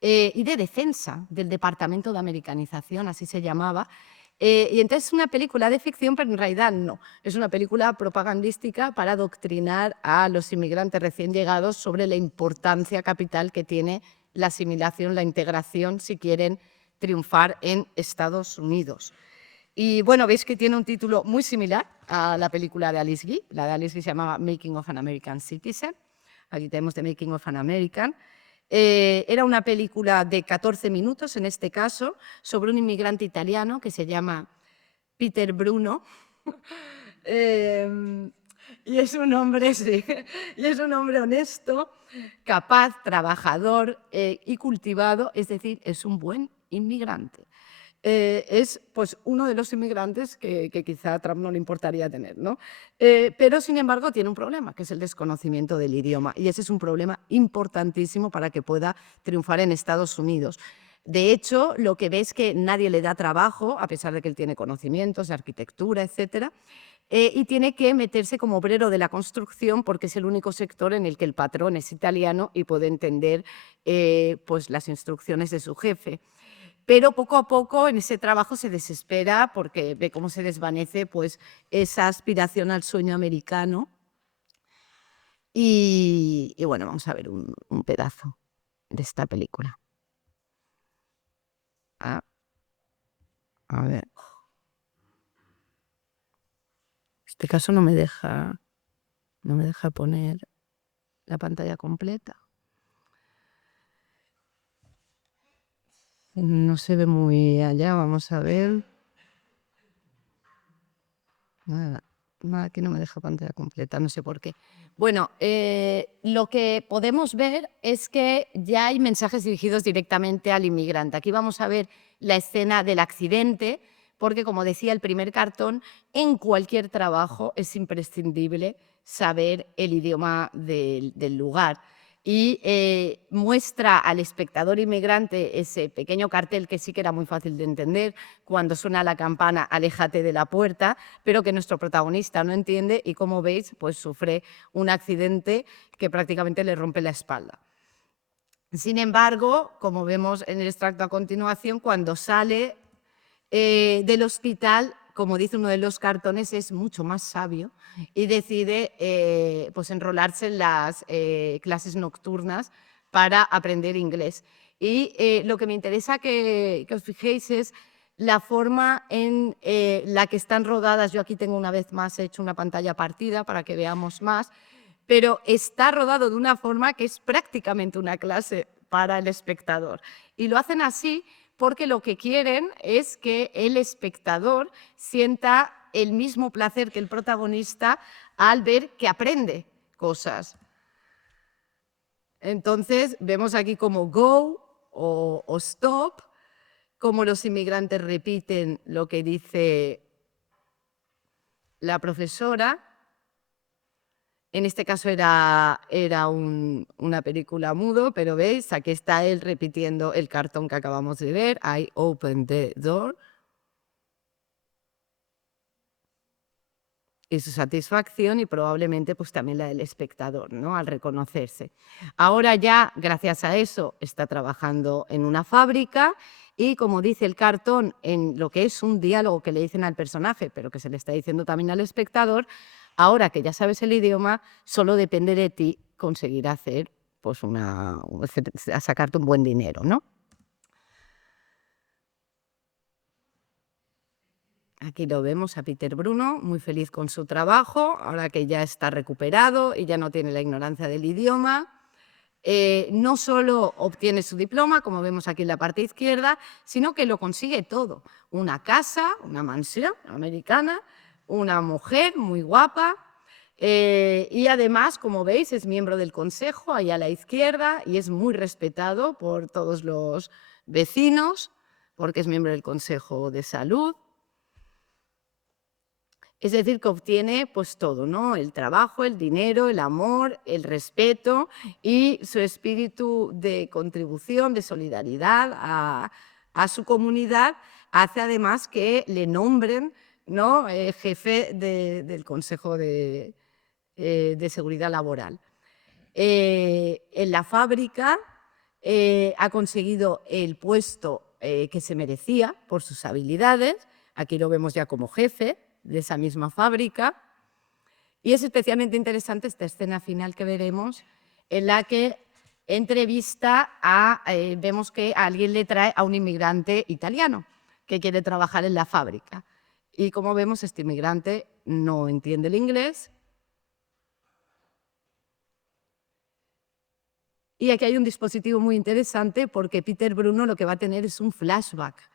y de Defensa del Departamento de Americanización, así se llamaba. Y entonces es una película de ficción, pero en realidad no. Es una película propagandística para adoctrinar a los inmigrantes recién llegados sobre la importancia capital que tiene la asimilación, la integración, si quieren triunfar en Estados Unidos. Y bueno, veis que tiene un título muy similar a la película de Alice Guy. La de Alice Guy se llamaba Making of an American Citizen. Aquí tenemos The Making of an American. Era una película de 14 minutos, en este caso, sobre un inmigrante italiano que se llama Peter Bruno. Y es un hombre, sí, y es un hombre honesto, capaz, trabajador y cultivado, es decir, es un buen inmigrante. Es pues, uno de los inmigrantes que quizá a Trump no le importaría tener, ¿no? Pero, sin embargo, tiene un problema, que es el desconocimiento del idioma, y ese es un problema importantísimo para que pueda triunfar en Estados Unidos. De hecho, lo que ve es que nadie le da trabajo, a pesar de que él tiene conocimientos de arquitectura, etcétera, y tiene que meterse como obrero de la construcción porque es el único sector en el que el patrón es italiano y puede entender pues, las instrucciones de su jefe. Pero poco a poco en ese trabajo se desespera porque ve cómo se desvanece pues, esa aspiración al sueño americano. Y bueno, vamos a ver un pedazo de esta película. A ver. En este caso no me deja poner la pantalla completa. No se ve muy allá, vamos a ver. Nada, aquí no me deja pantalla completa, no sé por qué. Bueno, lo que podemos ver es que ya hay mensajes dirigidos directamente al inmigrante. Aquí vamos a ver la escena del accidente, porque como decía el primer cartón, en cualquier trabajo es imprescindible saber el idioma del lugar. Y muestra al espectador inmigrante ese pequeño cartel que sí que era muy fácil de entender, cuando suena la campana, aléjate de la puerta, pero que nuestro protagonista no entiende y, como veis, pues sufre un accidente que prácticamente le rompe la espalda. Sin embargo, como vemos en el extracto a continuación, cuando sale del hospital, como dice uno de los cartones, es mucho más sabio y decide pues enrolarse en las clases nocturnas para aprender inglés. Y lo que me interesa que os fijéis es la forma en la que están rodadas. Yo aquí tengo una vez más hecho una pantalla partida para que veamos más, pero está rodado de una forma que es prácticamente una clase para el espectador. Y lo hacen así porque lo que quieren es que el espectador sienta el mismo placer que el protagonista al ver que aprende cosas. Entonces, vemos aquí como go o stop, como los inmigrantes repiten lo que dice la profesora. En este caso era una película mudo, pero veis, aquí está él repitiendo el cartón que acabamos de ver, I opened the door. Y su satisfacción y probablemente pues también la del espectador, ¿no? Al reconocerse. Ahora ya, gracias a eso, está trabajando en una fábrica y, como dice el cartón, en lo que es un diálogo que le dicen al personaje, pero que se le está diciendo también al espectador, ahora que ya sabes el idioma, solo depende de ti conseguir hacer, pues sacarte un buen dinero, ¿no? Aquí lo vemos a Peter Bruno, muy feliz con su trabajo, ahora que ya está recuperado y ya no tiene la ignorancia del idioma. No solo obtiene su diploma, como vemos aquí en la parte izquierda, sino que lo consigue todo. Una casa, una mansión americana, una mujer muy guapa y además, como veis, es miembro del consejo, ahí a la izquierda, y es muy respetado por todos los vecinos, porque es miembro del consejo de salud. Es decir, que obtiene pues todo, ¿no? El trabajo, el dinero, el amor, el respeto y su espíritu de contribución, de solidaridad a su comunidad, hace además que le nombren, ¿no? Jefe del Consejo de Seguridad Laboral. En la fábrica ha conseguido el puesto que se merecía por sus habilidades, aquí lo vemos ya como jefe de esa misma fábrica. Y es especialmente interesante esta escena final que veremos, en la que entrevista vemos que alguien le trae a un inmigrante italiano que quiere trabajar en la fábrica. Y como vemos, este inmigrante no entiende el inglés. Y aquí hay un dispositivo muy interesante porque Peter Bruno lo que va a tener es un flashback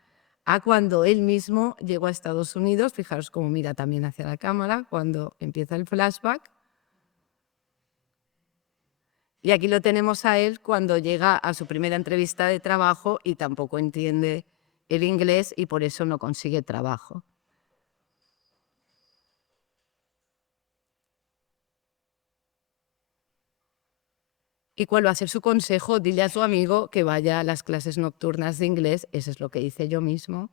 a cuando él mismo llegó a Estados Unidos. Fijaros cómo mira también hacia la cámara cuando empieza el flashback. Y aquí lo tenemos a él cuando llega a su primera entrevista de trabajo y tampoco entiende el inglés y por eso no consigue trabajo. ¿Y cuál va a ser su consejo? Dile a su amigo que vaya a las clases nocturnas de inglés, eso es lo que hice yo mismo.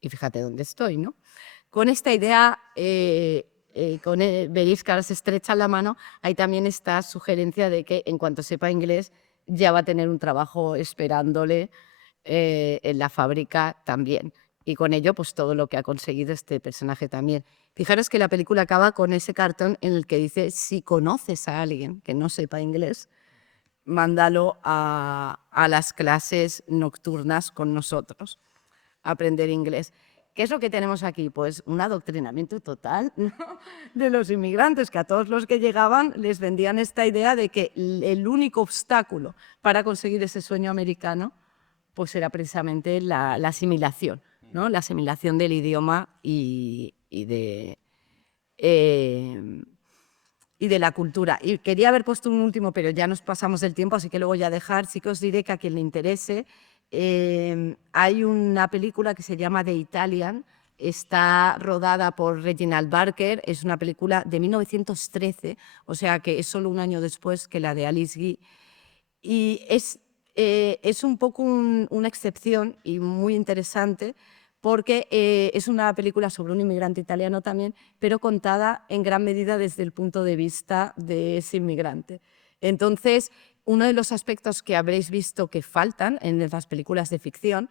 Y fíjate dónde estoy, ¿no? Con esta idea, veréis que ahora se estrecha la mano, hay también esta sugerencia de que en cuanto sepa inglés ya va a tener un trabajo esperándole en la fábrica también. Y con ello, pues todo lo que ha conseguido este personaje también. Fijaros que la película acaba con ese cartón en el que dice, si conoces a alguien que no sepa inglés, mándalo a las clases nocturnas con nosotros, a aprender inglés. ¿Qué es lo que tenemos aquí? Pues un adoctrinamiento total, ¿no?, de los inmigrantes, que a todos los que llegaban les vendían esta idea de que el único obstáculo para conseguir ese sueño americano pues era precisamente la asimilación, ¿no? La asimilación del idioma y de la cultura. Y quería haber puesto un último, pero ya nos pasamos del tiempo, así que luego ya dejar. Sí que os diré que a quien le interese, hay una película que se llama The Italian, está rodada por Reginald Barker, es una película de 1913, o sea que es solo un año después que la de Alice Guy, y es un poco una excepción y muy interesante porque es una película sobre un inmigrante italiano también, pero contada en gran medida desde el punto de vista de ese inmigrante. Entonces, uno de los aspectos que habréis visto que faltan en las películas de ficción,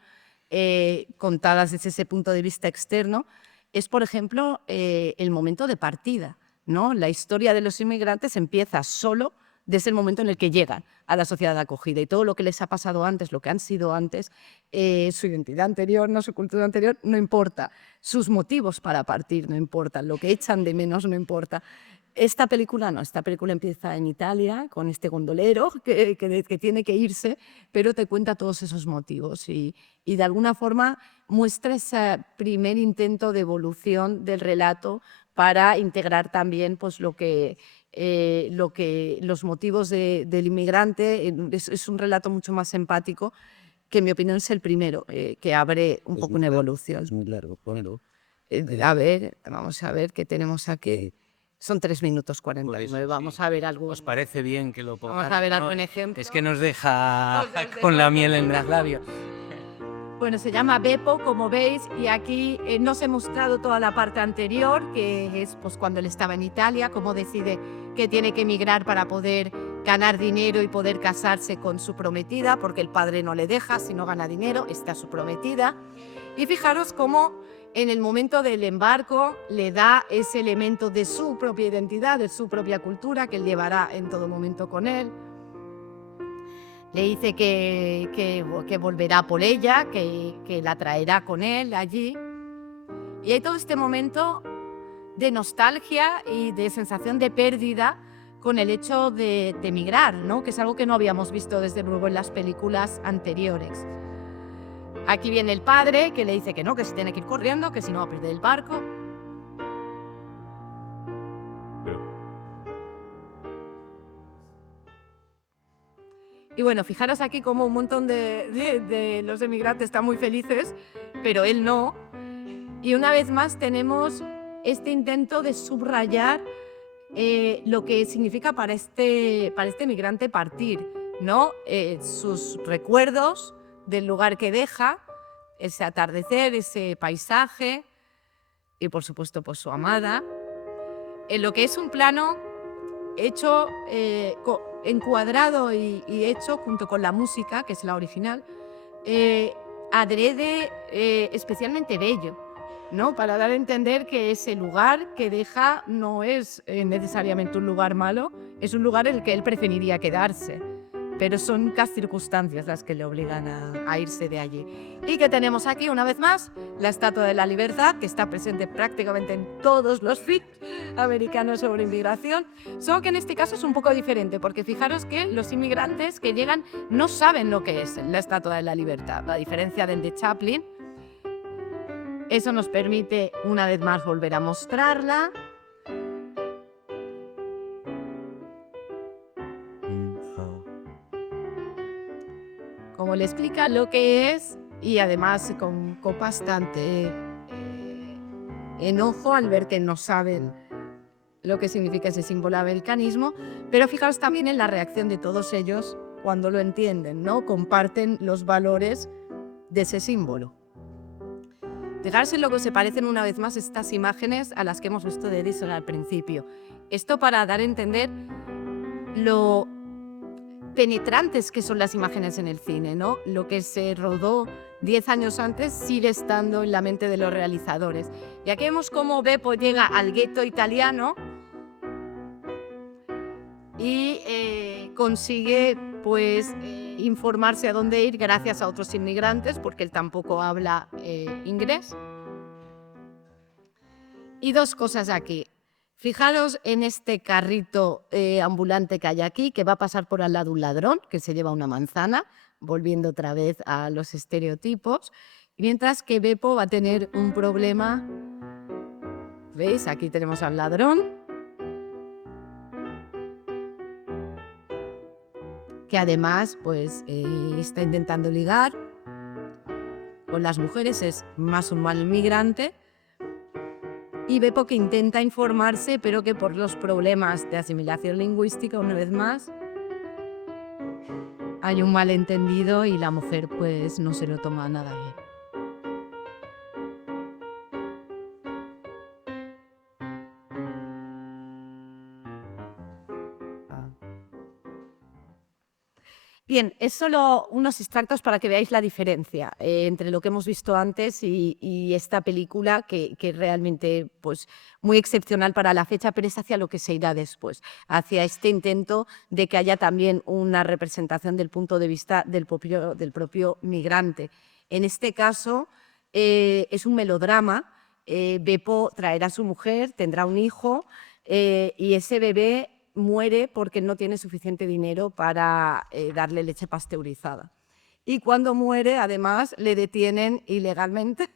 contadas desde ese punto de vista externo, es, por ejemplo, el momento de partida, ¿no? La historia de los inmigrantes empieza solo desde el momento en el que llegan a la sociedad de acogida y todo lo que les ha pasado antes, lo que han sido antes, su identidad anterior, no su cultura anterior, no importa, sus motivos para partir no importan, lo que echan de menos no importa. Esta película no, esta película empieza en Italia con este gondolero que tiene que irse, pero te cuenta todos esos motivos y de alguna forma muestra ese primer intento de evolución del relato para integrar también pues, los motivos del inmigrante. Es un relato mucho más empático, que en mi opinión es el primero, que abre un poco una evolución. Es muy largo, ponelo. A ver, vamos a ver qué tenemos aquí. Son 3 minutos 49. Pues, Vamos sí. a ver algo. ¿Os parece bien que lo pongamos? Vamos a ver No, algún ejemplo. es que nos deja Nos deja con la con- miel en los labios. Bueno, se llama Beppo, como veis, y aquí no os he mostrado toda la parte anterior, que es pues, cuando él estaba en Italia, cómo decide que tiene que emigrar para poder ganar dinero y poder casarse con su prometida, porque el padre no le deja, si no gana dinero, está su prometida. Y fijaros cómo en el momento del embarco le da ese elemento de su propia identidad, de su propia cultura, que él llevará en todo momento con él. Le dice que volverá por ella, que la traerá con él allí. Y hay todo este momento de nostalgia y de sensación de pérdida con el hecho de emigrar, ¿no? Que es algo que no habíamos visto desde luego en las películas anteriores. Aquí viene el padre que le dice que no, que se tiene que ir corriendo, que si no va a perder el barco. Y bueno, fijaros aquí como un montón de los emigrantes están muy felices, pero él no. Y una vez más tenemos este intento de subrayar lo que significa para este emigrante partir, ¿no? Sus recuerdos del lugar que deja, ese atardecer, ese paisaje y por supuesto pues, su amada, en lo que es un plano hecho, encuadrado y hecho junto con la música, que es la original, adrede especialmente bello, ¿no? Para dar a entender que ese lugar que deja no es necesariamente un lugar malo, es un lugar en el que él preferiría quedarse, pero son las circunstancias las que le obligan a irse de allí. Y que tenemos aquí, una vez más, la Estatua de la Libertad, que está presente prácticamente en todos los films americanos sobre inmigración, solo que en este caso es un poco diferente, porque fijaros que los inmigrantes que llegan no saben lo que es la Estatua de la Libertad, a diferencia del de Chaplin. Eso nos permite, una vez más, volver a mostrarla. Como le explica lo que es y además con bastante enojo al ver que no saben lo que significa ese símbolo americanismo, pero fijaos también en la reacción de todos ellos cuando lo entienden, ¿no? Comparten los valores de ese símbolo. Fijarse en lo que se parecen una vez más estas imágenes a las que hemos visto de Edison al principio. Esto para dar a entender lo penetrantes que son las imágenes en el cine, ¿no? Lo que se rodó 10 años antes sigue estando en la mente de los realizadores. Y aquí vemos cómo Beppo llega al gueto italiano y consigue pues, informarse a dónde ir gracias a otros inmigrantes, porque él tampoco habla inglés. Y dos cosas aquí. Fijaros en este carrito ambulante que hay aquí, que va a pasar por al lado un ladrón que se lleva una manzana, volviendo otra vez a los estereotipos, mientras que Beppo va a tener un problema. ¿Veis? Aquí tenemos al ladrón, que además pues, está intentando ligar con las mujeres, es más un mal inmigrante. Y Beppo que intenta informarse, pero que por los problemas de asimilación lingüística, una vez más, hay un malentendido y la mujer pues no se lo toma nada bien. Bien, es solo unos extractos para que veáis la diferencia entre lo que hemos visto antes y esta película que realmente pues, muy excepcional para la fecha, pero es hacia lo que se irá después, hacia este intento de que haya también una representación del punto de vista del propio migrante. En este caso es un melodrama, Beppo traerá a su mujer, tendrá un hijo, y ese bebé muere porque no tiene suficiente dinero para darle leche pasteurizada. Y cuando muere, además, le detienen ilegalmente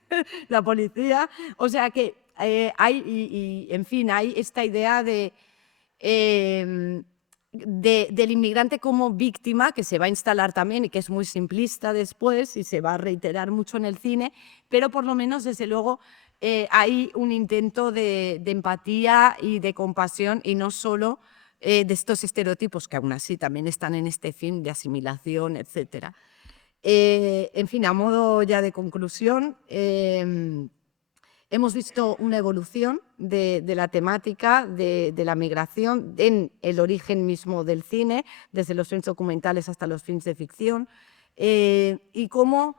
la policía. O sea que en fin, hay esta idea del inmigrante como víctima, que se va a instalar también y que es muy simplista después y se va a reiterar mucho en el cine, pero por lo menos, desde luego, hay un intento de empatía y de compasión y no solo de estos estereotipos que aún así también están en este film de asimilación, etcétera. En fin, a modo ya de conclusión, hemos visto una evolución de la temática de la migración en el origen mismo del cine, desde los films documentales hasta los films de ficción, y cómo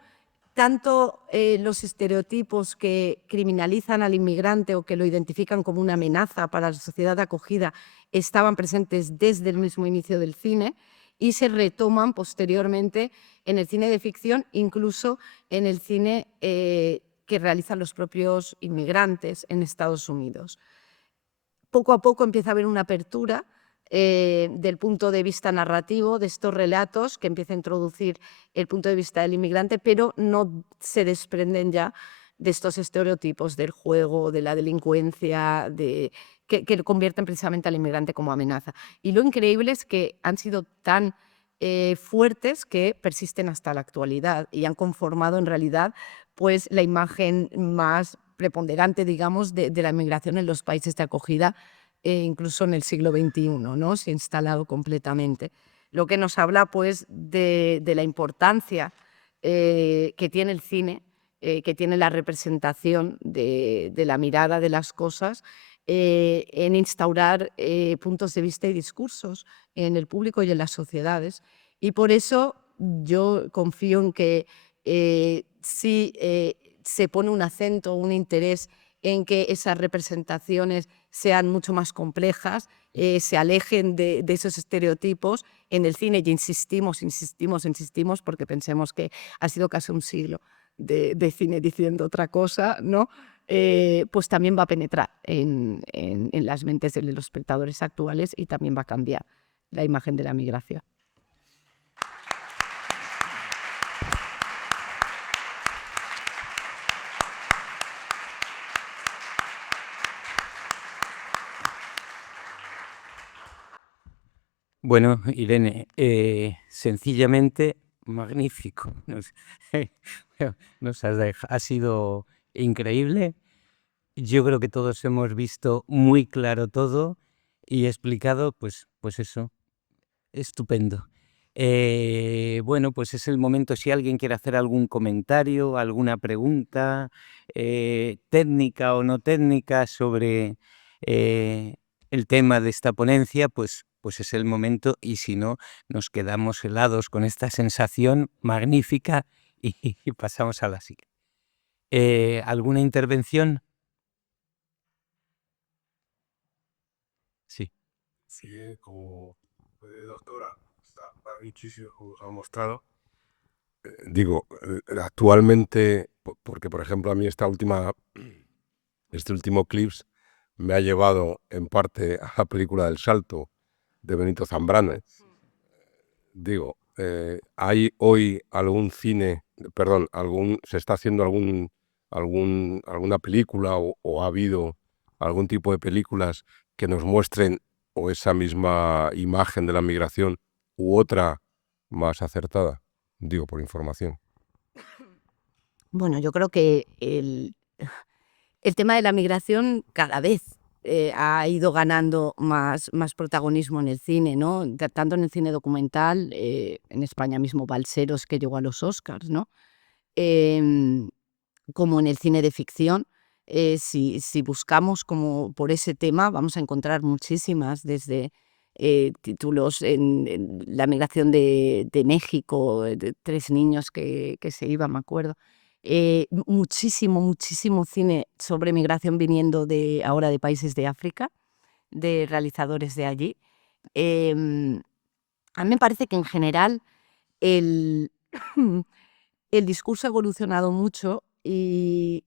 tanto los estereotipos que criminalizan al inmigrante o que lo identifican como una amenaza para la sociedad de acogida estaban presentes desde el mismo inicio del cine y se retoman posteriormente en el cine de ficción, incluso en el cine que realizan los propios inmigrantes en Estados Unidos. Poco a poco empieza a haber una apertura del punto de vista narrativo de estos relatos que empieza a introducir el punto de vista del inmigrante, pero no se desprenden ya de estos estereotipos del juego, de la delincuencia, que convierten precisamente al inmigrante como amenaza. Y lo increíble es que han sido tan fuertes que persisten hasta la actualidad y han conformado en realidad pues, la imagen más preponderante, digamos, de la inmigración en los países de acogida, incluso en el siglo XXI, ¿no? Se ha instalado completamente. Lo que nos habla pues, de la importancia que tiene el cine, que tiene la representación de la mirada de las cosas en instaurar puntos de vista y discursos en el público y en las sociedades. Y por eso yo confío en que si se pone un acento, un interés en que esas representaciones sean mucho más complejas, se alejen de esos estereotipos en el cine, y insistimos, porque pensemos que ha sido casi un siglo de cine diciendo otra cosa, ¿no? Pues también va a penetrar en las mentes de los espectadores actuales y también va a cambiar la imagen de la migración. Bueno, Irene, sencillamente magnífico. Ha sido increíble. Yo creo que todos hemos visto muy claro todo y explicado, pues eso, estupendo. Bueno, pues es el momento, si alguien quiere hacer algún comentario, alguna pregunta técnica o no técnica sobre el tema de esta ponencia, pues es el momento, y si no, nos quedamos helados con esta sensación magnífica y pasamos a la siguiente. ¿Alguna intervención? Sí. Sí, como doctora, está muchísimo como ha mostrado. Digo, actualmente, porque por ejemplo a mí este último Clips me ha llevado en parte a la película del Salto de Benito Zambrano. Digo, ¿hay hoy algún cine, perdón, se está haciendo alguna película o ha habido algún tipo de películas que nos muestren o esa misma imagen de la migración u otra más acertada? Digo, por información. Bueno, yo creo que el tema de la migración cada vez ha ido ganando más protagonismo en el cine, ¿no? Tanto en el cine documental, en España mismo Balseros, que llegó a los Oscars, ¿no? Em, como en el cine de ficción. Si buscamos como por ese tema, vamos a encontrar muchísimas, desde títulos en la migración de México, de 3 niños que se iban, me acuerdo. Muchísimo cine sobre migración viniendo ahora de países de África, de realizadores de allí. Em, a mí me parece que en general el, el discurso ha evolucionado mucho y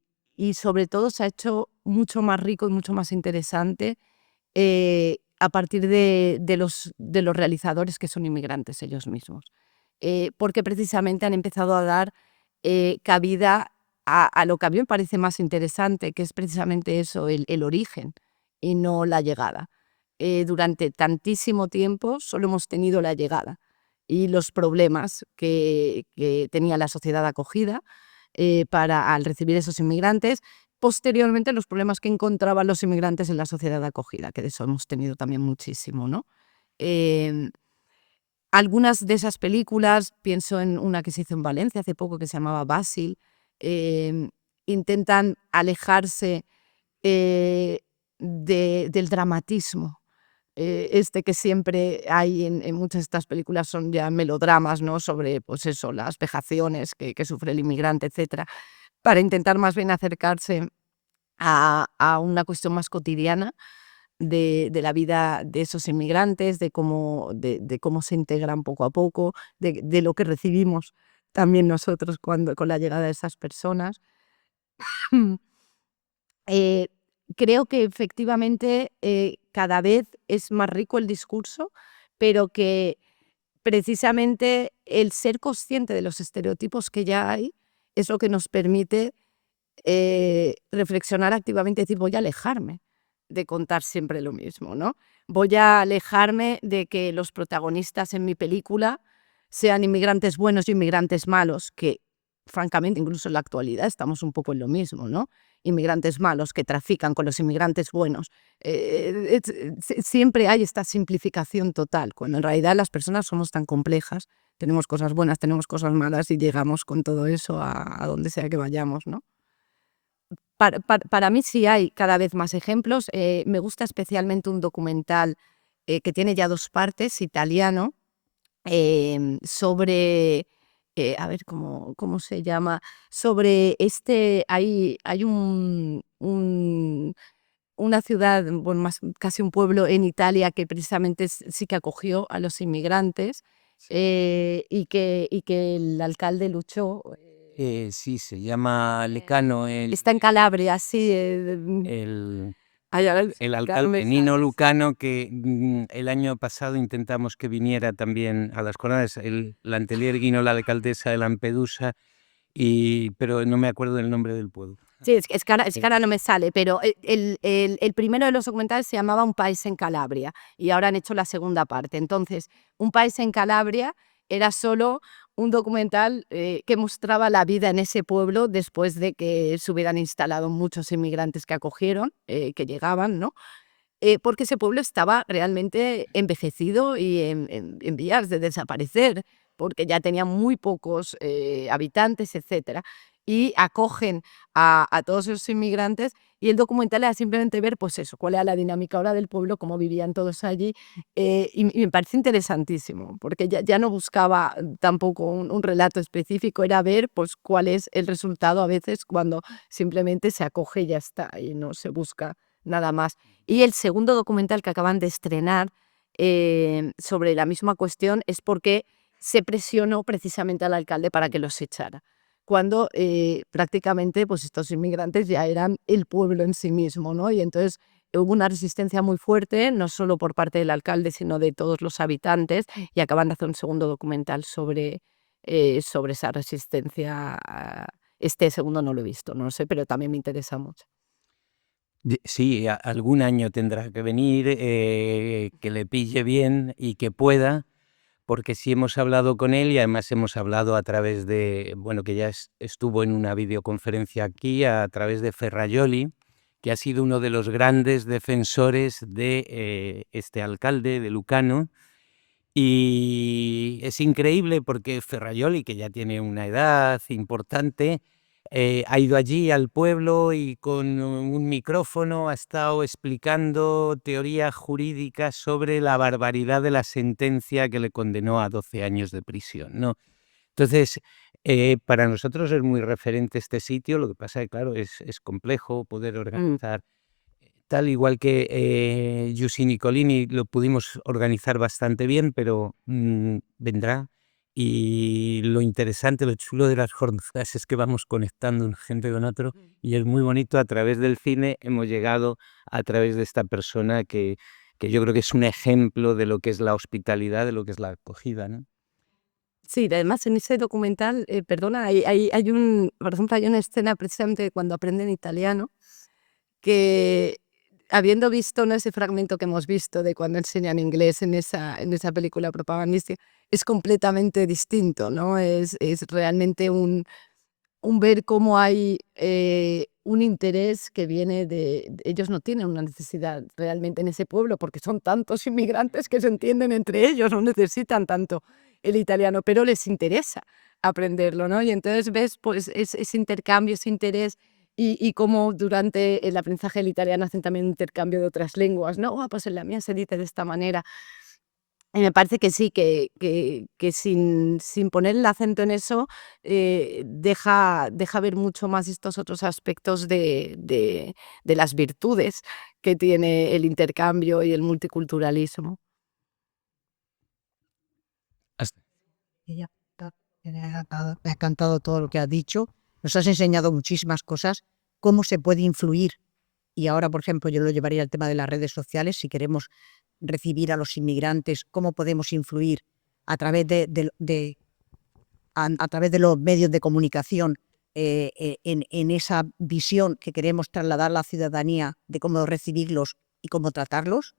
sobre todo se ha hecho mucho más rico y mucho más interesante a partir de los realizadores que son inmigrantes ellos mismos. Porque precisamente han empezado a dar cabida a lo que a mí me parece más interesante, que es precisamente eso, el origen y no la llegada. Durante tantísimo tiempo solo hemos tenido la llegada y los problemas que tenía la sociedad acogida al recibir esos inmigrantes. Posteriormente, los problemas que encontraban los inmigrantes en la sociedad acogida, que de eso hemos tenido también muchísimo, ¿no? Em, Algunas de esas películas, pienso en una que se hizo en Valencia hace poco que se llamaba Basil, em, intentan alejarse eh, del dramatismo. Que siempre hay en muchas de estas películas son ya melodramas, ¿no? Sobre, pues eso, las vejaciones que sufre el inmigrante, etcétera, para intentar más bien acercarse a una cuestión más cotidiana de la vida de esos inmigrantes, de cómo se integran poco a poco, de lo que recibimos también nosotros con la llegada de esas personas. Eh, Creo que efectivamente cada vez es más rico el discurso, pero que precisamente el ser consciente de los estereotipos que ya hay es lo que nos permite reflexionar activamente y decir, voy a alejarme de contar siempre lo mismo, ¿no? Voy a alejarme de que los protagonistas en mi película sean inmigrantes buenos y inmigrantes malos, que francamente incluso en la actualidad estamos un poco en lo mismo, ¿no? Inmigrantes malos que trafican con los inmigrantes buenos. Siempre hay esta simplificación total, cuando en realidad las personas somos tan complejas, tenemos cosas buenas, tenemos cosas malas y llegamos con todo eso a donde sea que vayamos, ¿no? Para mí sí hay cada vez más ejemplos. Me gusta especialmente un documental que tiene ya 2 partes, italiano, sobre, a ver cómo se llama, sobre hay una ciudad, bueno, más casi un pueblo en Italia que precisamente sí que acogió a los inmigrantes, y que el alcalde luchó. Sí, se llama Lecano Está en Calabria, sí, el ay, ahora el claro, alcalde me Nino sale. Lucano, que el año pasado intentamos que viniera también a las jornadas, el Lantelier vino la alcaldesa de Lampedusa, pero no me acuerdo del nombre del pueblo. Sí, es que Eh, ahora no me sale, pero el primero de los documentales se llamaba Un país en Calabria y ahora han hecho la segunda parte. Entonces, Un país en Calabria era solo un documental que mostraba la vida en ese pueblo después de que se hubieran instalado muchos inmigrantes que acogieron, que llegaban, ¿no? Porque ese pueblo estaba realmente envejecido y en vías de desaparecer, porque ya tenía muy pocos habitantes, etcétera. Y acogen a todos esos inmigrantes y el documental era simplemente ver, pues eso, cuál era la dinámica ahora del pueblo, cómo vivían todos allí. Y me parece interesantísimo, porque ya no buscaba tampoco un relato específico, era ver pues cuál es el resultado a veces cuando simplemente se acoge y ya está, y no se busca nada más. Y el segundo documental que acaban de estrenar sobre la misma cuestión es porque se presionó precisamente al alcalde para que los echara, cuando prácticamente pues estos inmigrantes ya eran el pueblo en sí mismo, ¿no? Y entonces hubo una resistencia muy fuerte, no solo por parte del alcalde, sino de todos los habitantes, y acaban de hacer un segundo documental sobre esa resistencia. Este segundo no lo he visto, no lo sé, pero también me interesa mucho. Sí, algún año tendrá que venir, que le pille bien y que pueda, porque sí hemos hablado con él y además hemos hablado a través de, bueno, que ya estuvo en una videoconferencia aquí, a través de Ferrajoli, que ha sido uno de los grandes defensores de este alcalde de Lucano. Y es increíble porque Ferrajoli, que ya tiene una edad importante, ha ido allí al pueblo y con un micrófono ha estado explicando teoría jurídica sobre la barbaridad de la sentencia que le condenó a 12 años de prisión, ¿no? Entonces, para nosotros es muy referente este sitio, lo que pasa que, claro, es complejo poder Mm. organizar tal, igual que Giussi Nicolini lo pudimos organizar bastante bien, pero vendrá y lo interesante, lo chulo de las jornadas es que vamos conectando un gente con otro y es muy bonito. A través del cine hemos llegado a través de esta persona que yo creo que es un ejemplo de lo que es la hospitalidad, de lo que es la acogida, ¿no? Sí, además en ese documental, perdona, por ejemplo, hay una escena precisamente cuando aprenden italiano, que habiendo visto, ¿no?, ese fragmento que hemos visto de cuando enseñan inglés en esa película propagandística, es completamente distinto, ¿no? Es realmente un ver cómo hay un interés que viene ellos no tienen una necesidad realmente en ese pueblo, porque son tantos inmigrantes que se entienden entre ellos, no necesitan tanto el italiano, pero les interesa aprenderlo, ¿no? Y entonces ves, pues, ese intercambio, ese interés, y cómo durante el aprendizaje del italiano hacen también intercambio de otras lenguas, ¿no? Pues en la mía se dice de esta manera. Y me parece que sí, que sin poner el acento en eso, deja ver mucho más estos otros aspectos de las virtudes que tiene el intercambio y el multiculturalismo. Hasta Y ya está. Me ha encantado todo lo que has dicho. Nos has enseñado muchísimas cosas, cómo se puede influir. Y ahora, por ejemplo, yo lo llevaría al tema de las redes sociales. Si queremos recibir a los inmigrantes, cómo podemos influir a través a través de los medios de comunicación, en esa visión que queremos trasladar a la ciudadanía de cómo recibirlos y cómo tratarlos.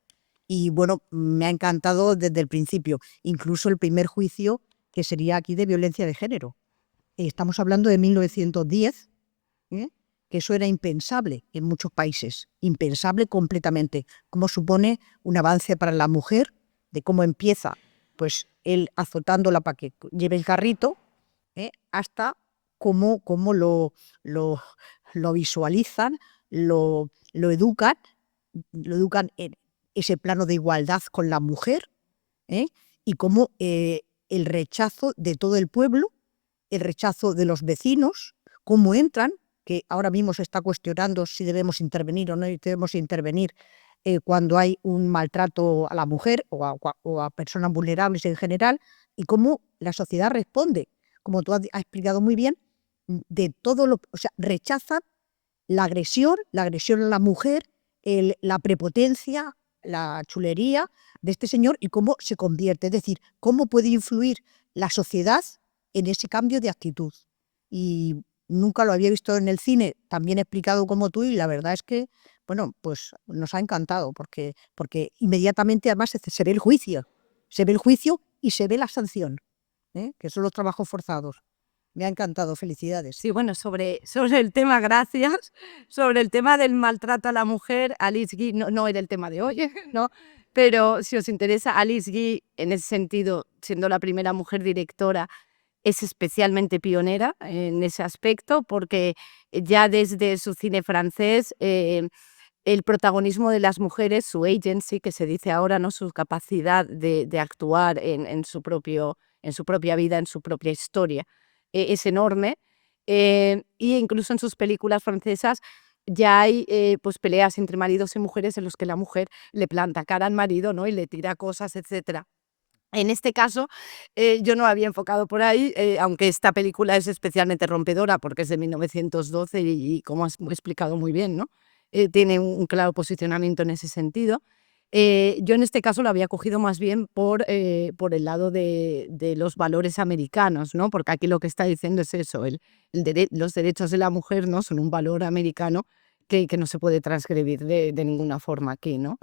Y bueno, me ha encantado desde el principio, incluso el primer juicio que sería aquí de violencia de género. Estamos hablando de 1910, ¿eh? Que eso era impensable en muchos países, impensable completamente. Cómo supone un avance para la mujer, de cómo empieza, pues él azotándola para que lleve el carrito, hasta cómo lo, lo visualizan, lo educan, en ese plano de igualdad con la mujer, ¿eh? Y cómo el rechazo de todo el pueblo, el rechazo de los vecinos, cómo entran, que ahora mismo se está cuestionando si debemos intervenir o no debemos intervenir cuando hay un maltrato a la mujer o a personas vulnerables en general, y cómo la sociedad responde, como tú has explicado muy bien, de todo o sea, rechazan la agresión a la mujer, la prepotencia, la chulería de este señor y cómo se convierte, es decir, cómo puede influir la sociedad en ese cambio de actitud. Y nunca lo había visto en el cine tan bien explicado como tú, y la verdad es que, bueno, pues nos ha encantado porque inmediatamente además se ve el juicio y se ve la sanción, que son los trabajos forzados. Me ha encantado, felicidades. Sí, bueno, sobre el tema, gracias, sobre el tema del maltrato a la mujer, Alice Guy, no era el tema de hoy, ¿no? Pero si os interesa, Alice Guy, en ese sentido, siendo la primera mujer directora, es especialmente pionera en ese aspecto, porque ya desde su cine francés, el protagonismo de las mujeres, su agency, que se dice ahora, ¿no?, su capacidad de actuar en su propia vida, en su propia historia, es enorme. Y incluso en sus películas francesas ya hay pues peleas entre maridos y mujeres en los que la mujer le planta cara al marido, ¿no?, y le tira cosas, etcétera. En este caso, yo no había enfocado por ahí, aunque esta película es especialmente rompedora porque es de 1912 y como has explicado muy bien, ¿no? Tiene un claro posicionamiento en ese sentido. Yo en este caso lo había cogido más bien por el lado de los valores americanos, ¿no? Porque aquí lo que está diciendo es eso, los derechos de la mujer, ¿no?, son un valor americano que no se puede transgredir de ninguna forma aquí, ¿no?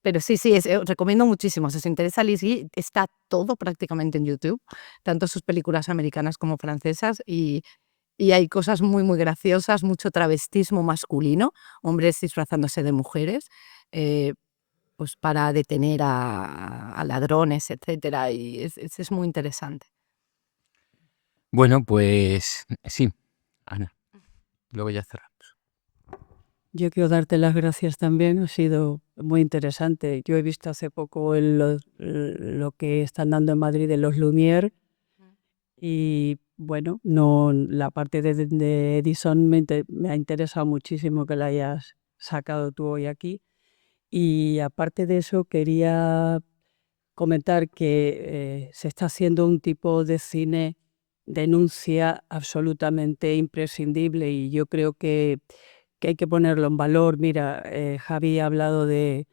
Pero sí, sí, os recomiendo muchísimo. Si os interesa Alice Guy, está todo prácticamente en YouTube, tanto sus películas americanas como francesas, y hay cosas muy, muy graciosas, mucho travestismo masculino, hombres disfrazándose de mujeres, eh, pues para detener a ladrones, etcétera, y es muy interesante. Bueno, pues sí, Ana, luego ya cerramos. Yo quiero darte las gracias también, ha sido muy interesante. Yo he visto hace poco lo que están dando en Madrid de los Lumière y bueno, no, la parte de Edison me ha interesado muchísimo que la hayas sacado tú hoy aquí. Y aparte de eso, quería comentar que se está haciendo un tipo de cine denuncia absolutamente imprescindible y yo creo que hay que ponerlo en valor. Mira, Javi ha hablado del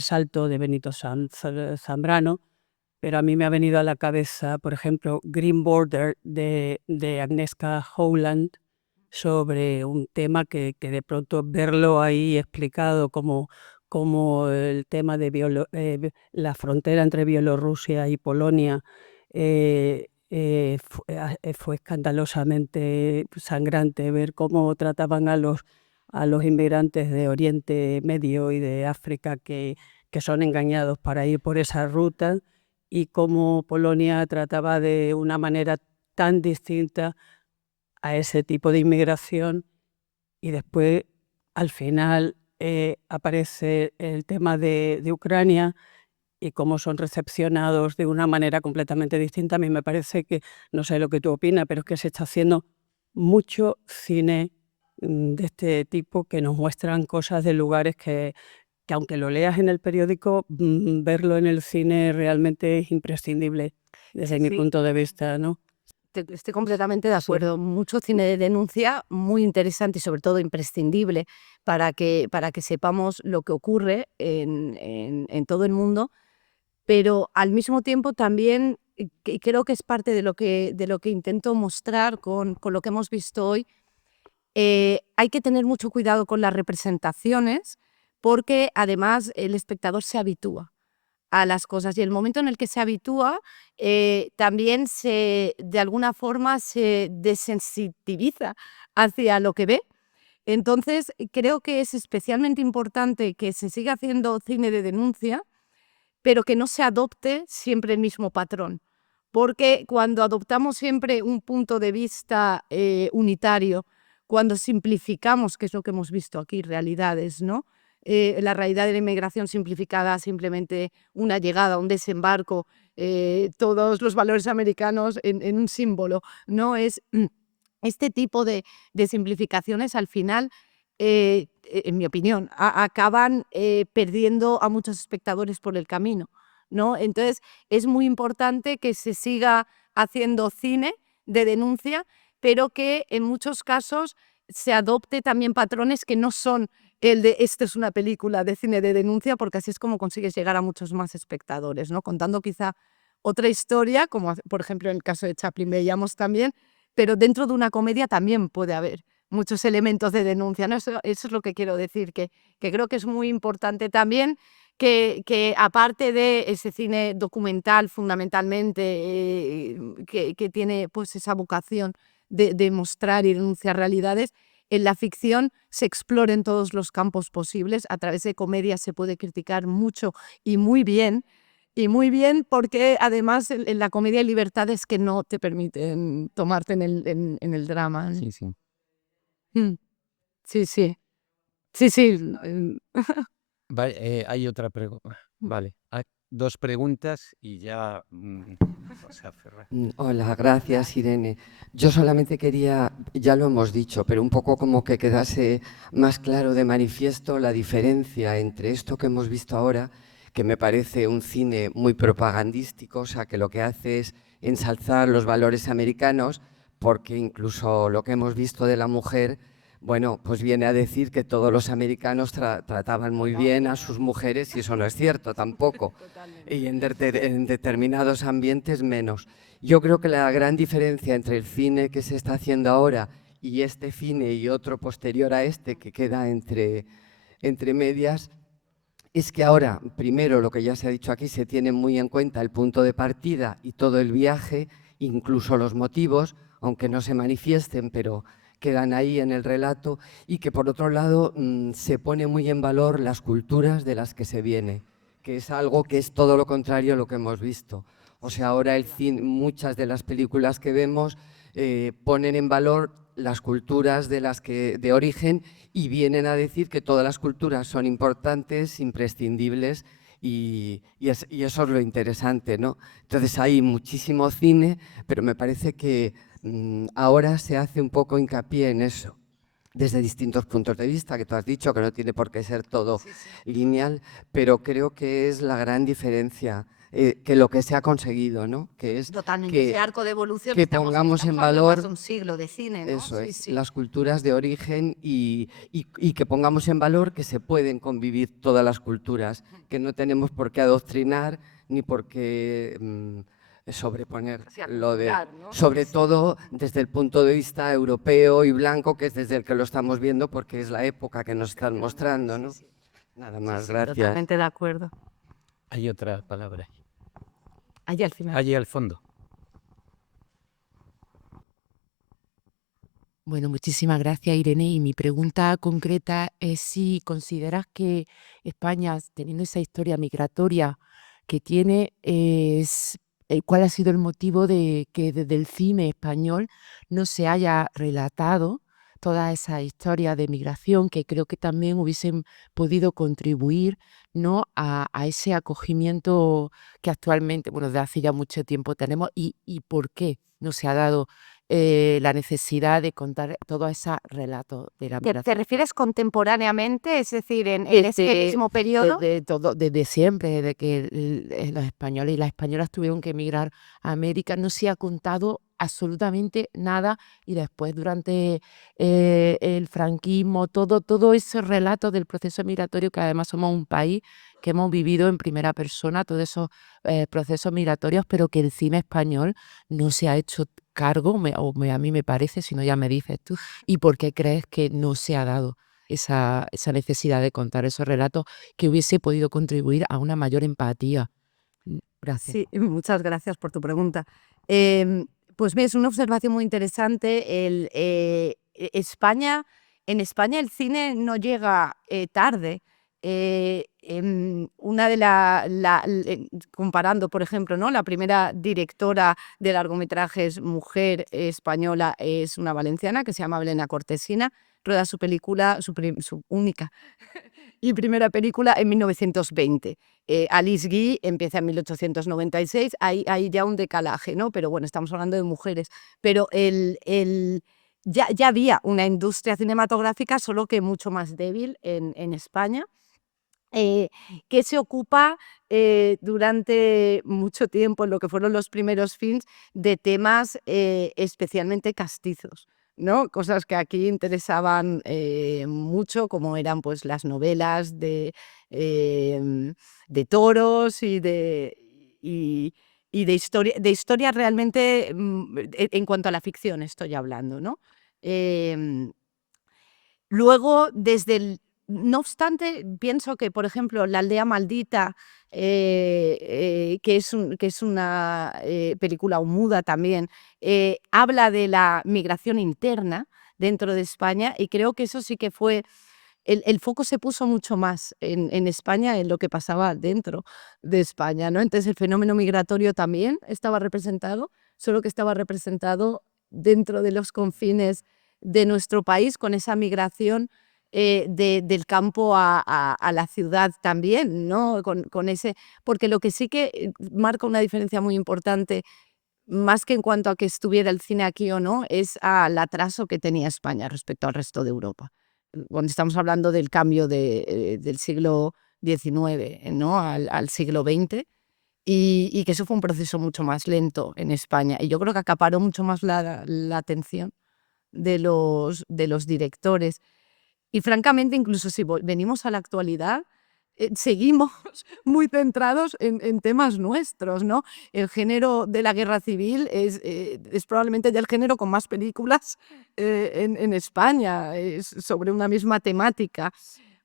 salto de Benito Zambrano, pero a mí me ha venido a la cabeza, por ejemplo, Green Border de Agnieszka Holland, sobre un tema que de pronto verlo ahí explicado como el tema de la frontera entre Bielorrusia y Polonia fue escandalosamente sangrante ver cómo trataban a los inmigrantes de Oriente Medio y de África que son engañados para ir por esa ruta y cómo Polonia trataba de una manera tan distinta a ese tipo de inmigración y después al final aparece el tema de Ucrania y cómo son recepcionados de una manera completamente distinta. A mí me parece que, no sé lo que tú opinas, pero es que se está haciendo mucho cine de este tipo que nos muestran cosas de lugares que aunque lo leas en el periódico, verlo en el cine realmente es imprescindible desde mi Sí. punto de vista, ¿no? Estoy completamente de Sí. acuerdo. Mucho cine de denuncia, muy interesante y sobre todo imprescindible para que sepamos lo que ocurre en todo el mundo, pero al mismo tiempo también creo que es parte de lo que intento mostrar con lo que hemos visto hoy. Hay que tener mucho cuidado con las representaciones porque además el espectador se habitúa a las cosas y el momento en el que se habitúa también de alguna forma se desensitiviza hacia lo que ve. Entonces creo que es especialmente importante que se siga haciendo cine de denuncia, pero que no se adopte siempre el mismo patrón. Porque cuando adoptamos siempre un punto de vista unitario, cuando simplificamos, que es lo que hemos visto aquí, realidades, ¿no? La realidad de la inmigración simplificada, simplemente una llegada, un desembarco, todos los valores americanos en un símbolo, ¿no? Este tipo de simplificaciones al final, en mi opinión, acaban perdiendo a muchos espectadores por el camino, ¿no? Entonces, es muy importante que se siga haciendo cine de denuncia, pero que en muchos casos se adopte también patrones que no son el de esto es una película de cine de denuncia, porque así es como consigues llegar a muchos más espectadores, ¿no? Contando quizá otra historia, como por ejemplo en el caso de Chaplin veíamos también, pero dentro de una comedia también puede haber muchos elementos de denuncia, ¿no? Eso es lo que quiero decir, que creo que es muy importante también que aparte de ese cine documental fundamentalmente, que tiene pues esa vocación de mostrar y denunciar realidades, en la ficción se exploren todos los campos posibles. A través de comedia se puede criticar mucho y muy bien, porque además en la comedia hay libertades que no te permiten tomarte en el drama. Sí, sí. Mm, sí, sí. Sí, sí. Hay otra pregunta. Vale, hay 2 preguntas y ya vamos a cerrar. Hola, gracias Irene. Yo solamente quería, ya lo hemos dicho, pero un poco como que quedase más claro de manifiesto la diferencia entre esto que hemos visto ahora, que me parece un cine muy propagandístico, o sea, que lo que hace es ensalzar los valores americanos, porque incluso lo que hemos visto de la mujer, bueno, pues viene a decir que todos los americanos trataban muy bien a sus mujeres y eso no es cierto tampoco. Y en determinados ambientes menos. Yo creo que la gran diferencia entre el cine que se está haciendo ahora y este cine y otro posterior a este que queda entre medias es que ahora, primero, lo que ya se ha dicho aquí, se tiene muy en cuenta el punto de partida y todo el viaje, incluso los motivos, aunque no se manifiesten, pero quedan ahí en el relato, y que por otro lado se pone muy en valor las culturas de las que se viene, que es algo que es todo lo contrario a lo que hemos visto. O sea, ahora el cine, muchas de las películas que vemos ponen en valor las culturas de origen y vienen a decir que todas las culturas son importantes, imprescindibles y eso es lo interesante, ¿no? Entonces hay muchísimo cine, pero me parece que ahora se hace un poco hincapié en eso. desde distintos puntos de vista, que tú has dicho que no tiene por qué ser todo lineal, pero creo que es la gran diferencia, que lo que se ha conseguido, ¿no? Que es Totalmente. Ese que, arco de evolución que pongamos en estamos hablando de más valor de un siglo de cine, ¿no? eso Sí, es, sí. las culturas de origen y que pongamos en valor que se pueden convivir todas las culturas, que no tenemos por qué adoctrinar ni por qué sobreponer lo de, Aculturar, ¿no? sobre Sí, sí. todo desde el punto de vista europeo y blanco, que es desde el que lo estamos viendo porque es la época que nos están mostrando, ¿no? Nada más, gracias. Totalmente de acuerdo. Hay otra palabra. Allí al final. Allí al fondo. Bueno, muchísimas gracias, Irene. Y mi pregunta concreta es si consideras que España, teniendo esa historia migratoria que tiene, ¿cuál ha sido el motivo de que desde el cine español no se haya relatado toda esa historia de migración que creo que también hubiesen podido contribuir, ¿no? a ese acogimiento que actualmente, bueno, desde hace ya mucho tiempo tenemos y por qué no se ha dado la necesidad de contar todo ese relato de la ¿Te migración. refieres contemporáneamente? Es decir, en ese mismo periodo. Desde siempre, desde que los españoles y las españolas tuvieron que emigrar a América, no se ha contado absolutamente nada y después durante el franquismo, todo ese relato del proceso migratorio, que además somos un país que hemos vivido en primera persona todos esos procesos migratorios, pero que el cine español no se ha hecho cargo, a mí me parece, si no ya me dices tú, y por qué crees que no se ha dado esa necesidad de contar esos relatos que hubiese podido contribuir a una mayor empatía. Gracias. Sí, muchas gracias por tu pregunta. Pues es una observación muy interesante. En España el cine no llega tarde. Una de comparando, por ejemplo, ¿no? La primera directora de largometrajes mujer española es una valenciana que se llama Belena Cortesina. Rueda su película, su única y primera película en 1920. Alice Guy empieza en 1896, hay ya un decalaje, ¿no? Pero bueno, estamos hablando de mujeres. Pero ya había una industria cinematográfica, solo que mucho más débil en España, que se ocupa durante mucho tiempo, en lo que fueron los primeros films, de temas especialmente castizos, ¿no? Cosas que aquí interesaban mucho, como eran pues las novelas de toros y de historia realmente, en cuanto a la ficción estoy hablando, ¿no? Em, Luego, no obstante, pienso que, por ejemplo, La aldea maldita, que es una película muda también, habla de la migración interna dentro de España y creo que eso sí que fue, el foco se puso mucho más en España, en lo que pasaba dentro de España, ¿no? Entonces el fenómeno migratorio también estaba representado, solo que estaba representado dentro de los confines de nuestro país, con esa migración del campo a la ciudad también, ¿no? Porque lo que sí que marca una diferencia muy importante, más que en cuanto a que estuviera el cine aquí o no, es al atraso que tenía España respecto al resto de Europa. Cuando estamos hablando del cambio del siglo XIX, ¿no? al siglo XX, y que eso fue un proceso mucho más lento en España. Y yo creo que acaparó mucho más la atención de los directores. Y francamente, incluso si venimos a la actualidad, seguimos muy centrados en temas nuestros, ¿no? El género de la guerra civil es probablemente ya el género con más películas en España, sobre una misma temática.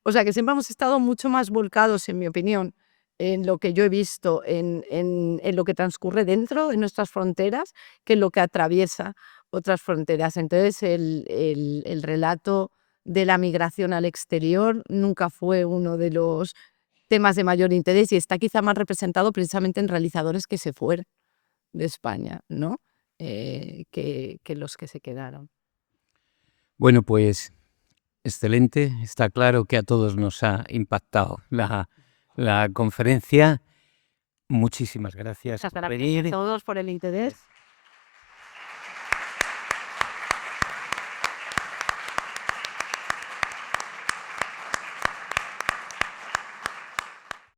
O sea que siempre hemos estado mucho más volcados, en mi opinión, en lo que yo he visto, en lo que transcurre dentro de nuestras fronteras, que en lo que atraviesa otras fronteras. Entonces, el relato de la migración al exterior nunca fue uno de los temas de mayor interés y está quizá más representado precisamente en realizadores que se fueron de España, ¿no? Que los que se quedaron. Bueno, pues excelente. Está claro que a todos nos ha impactado la conferencia. Muchísimas gracias Muchas por gracias a venir. todos por el interés.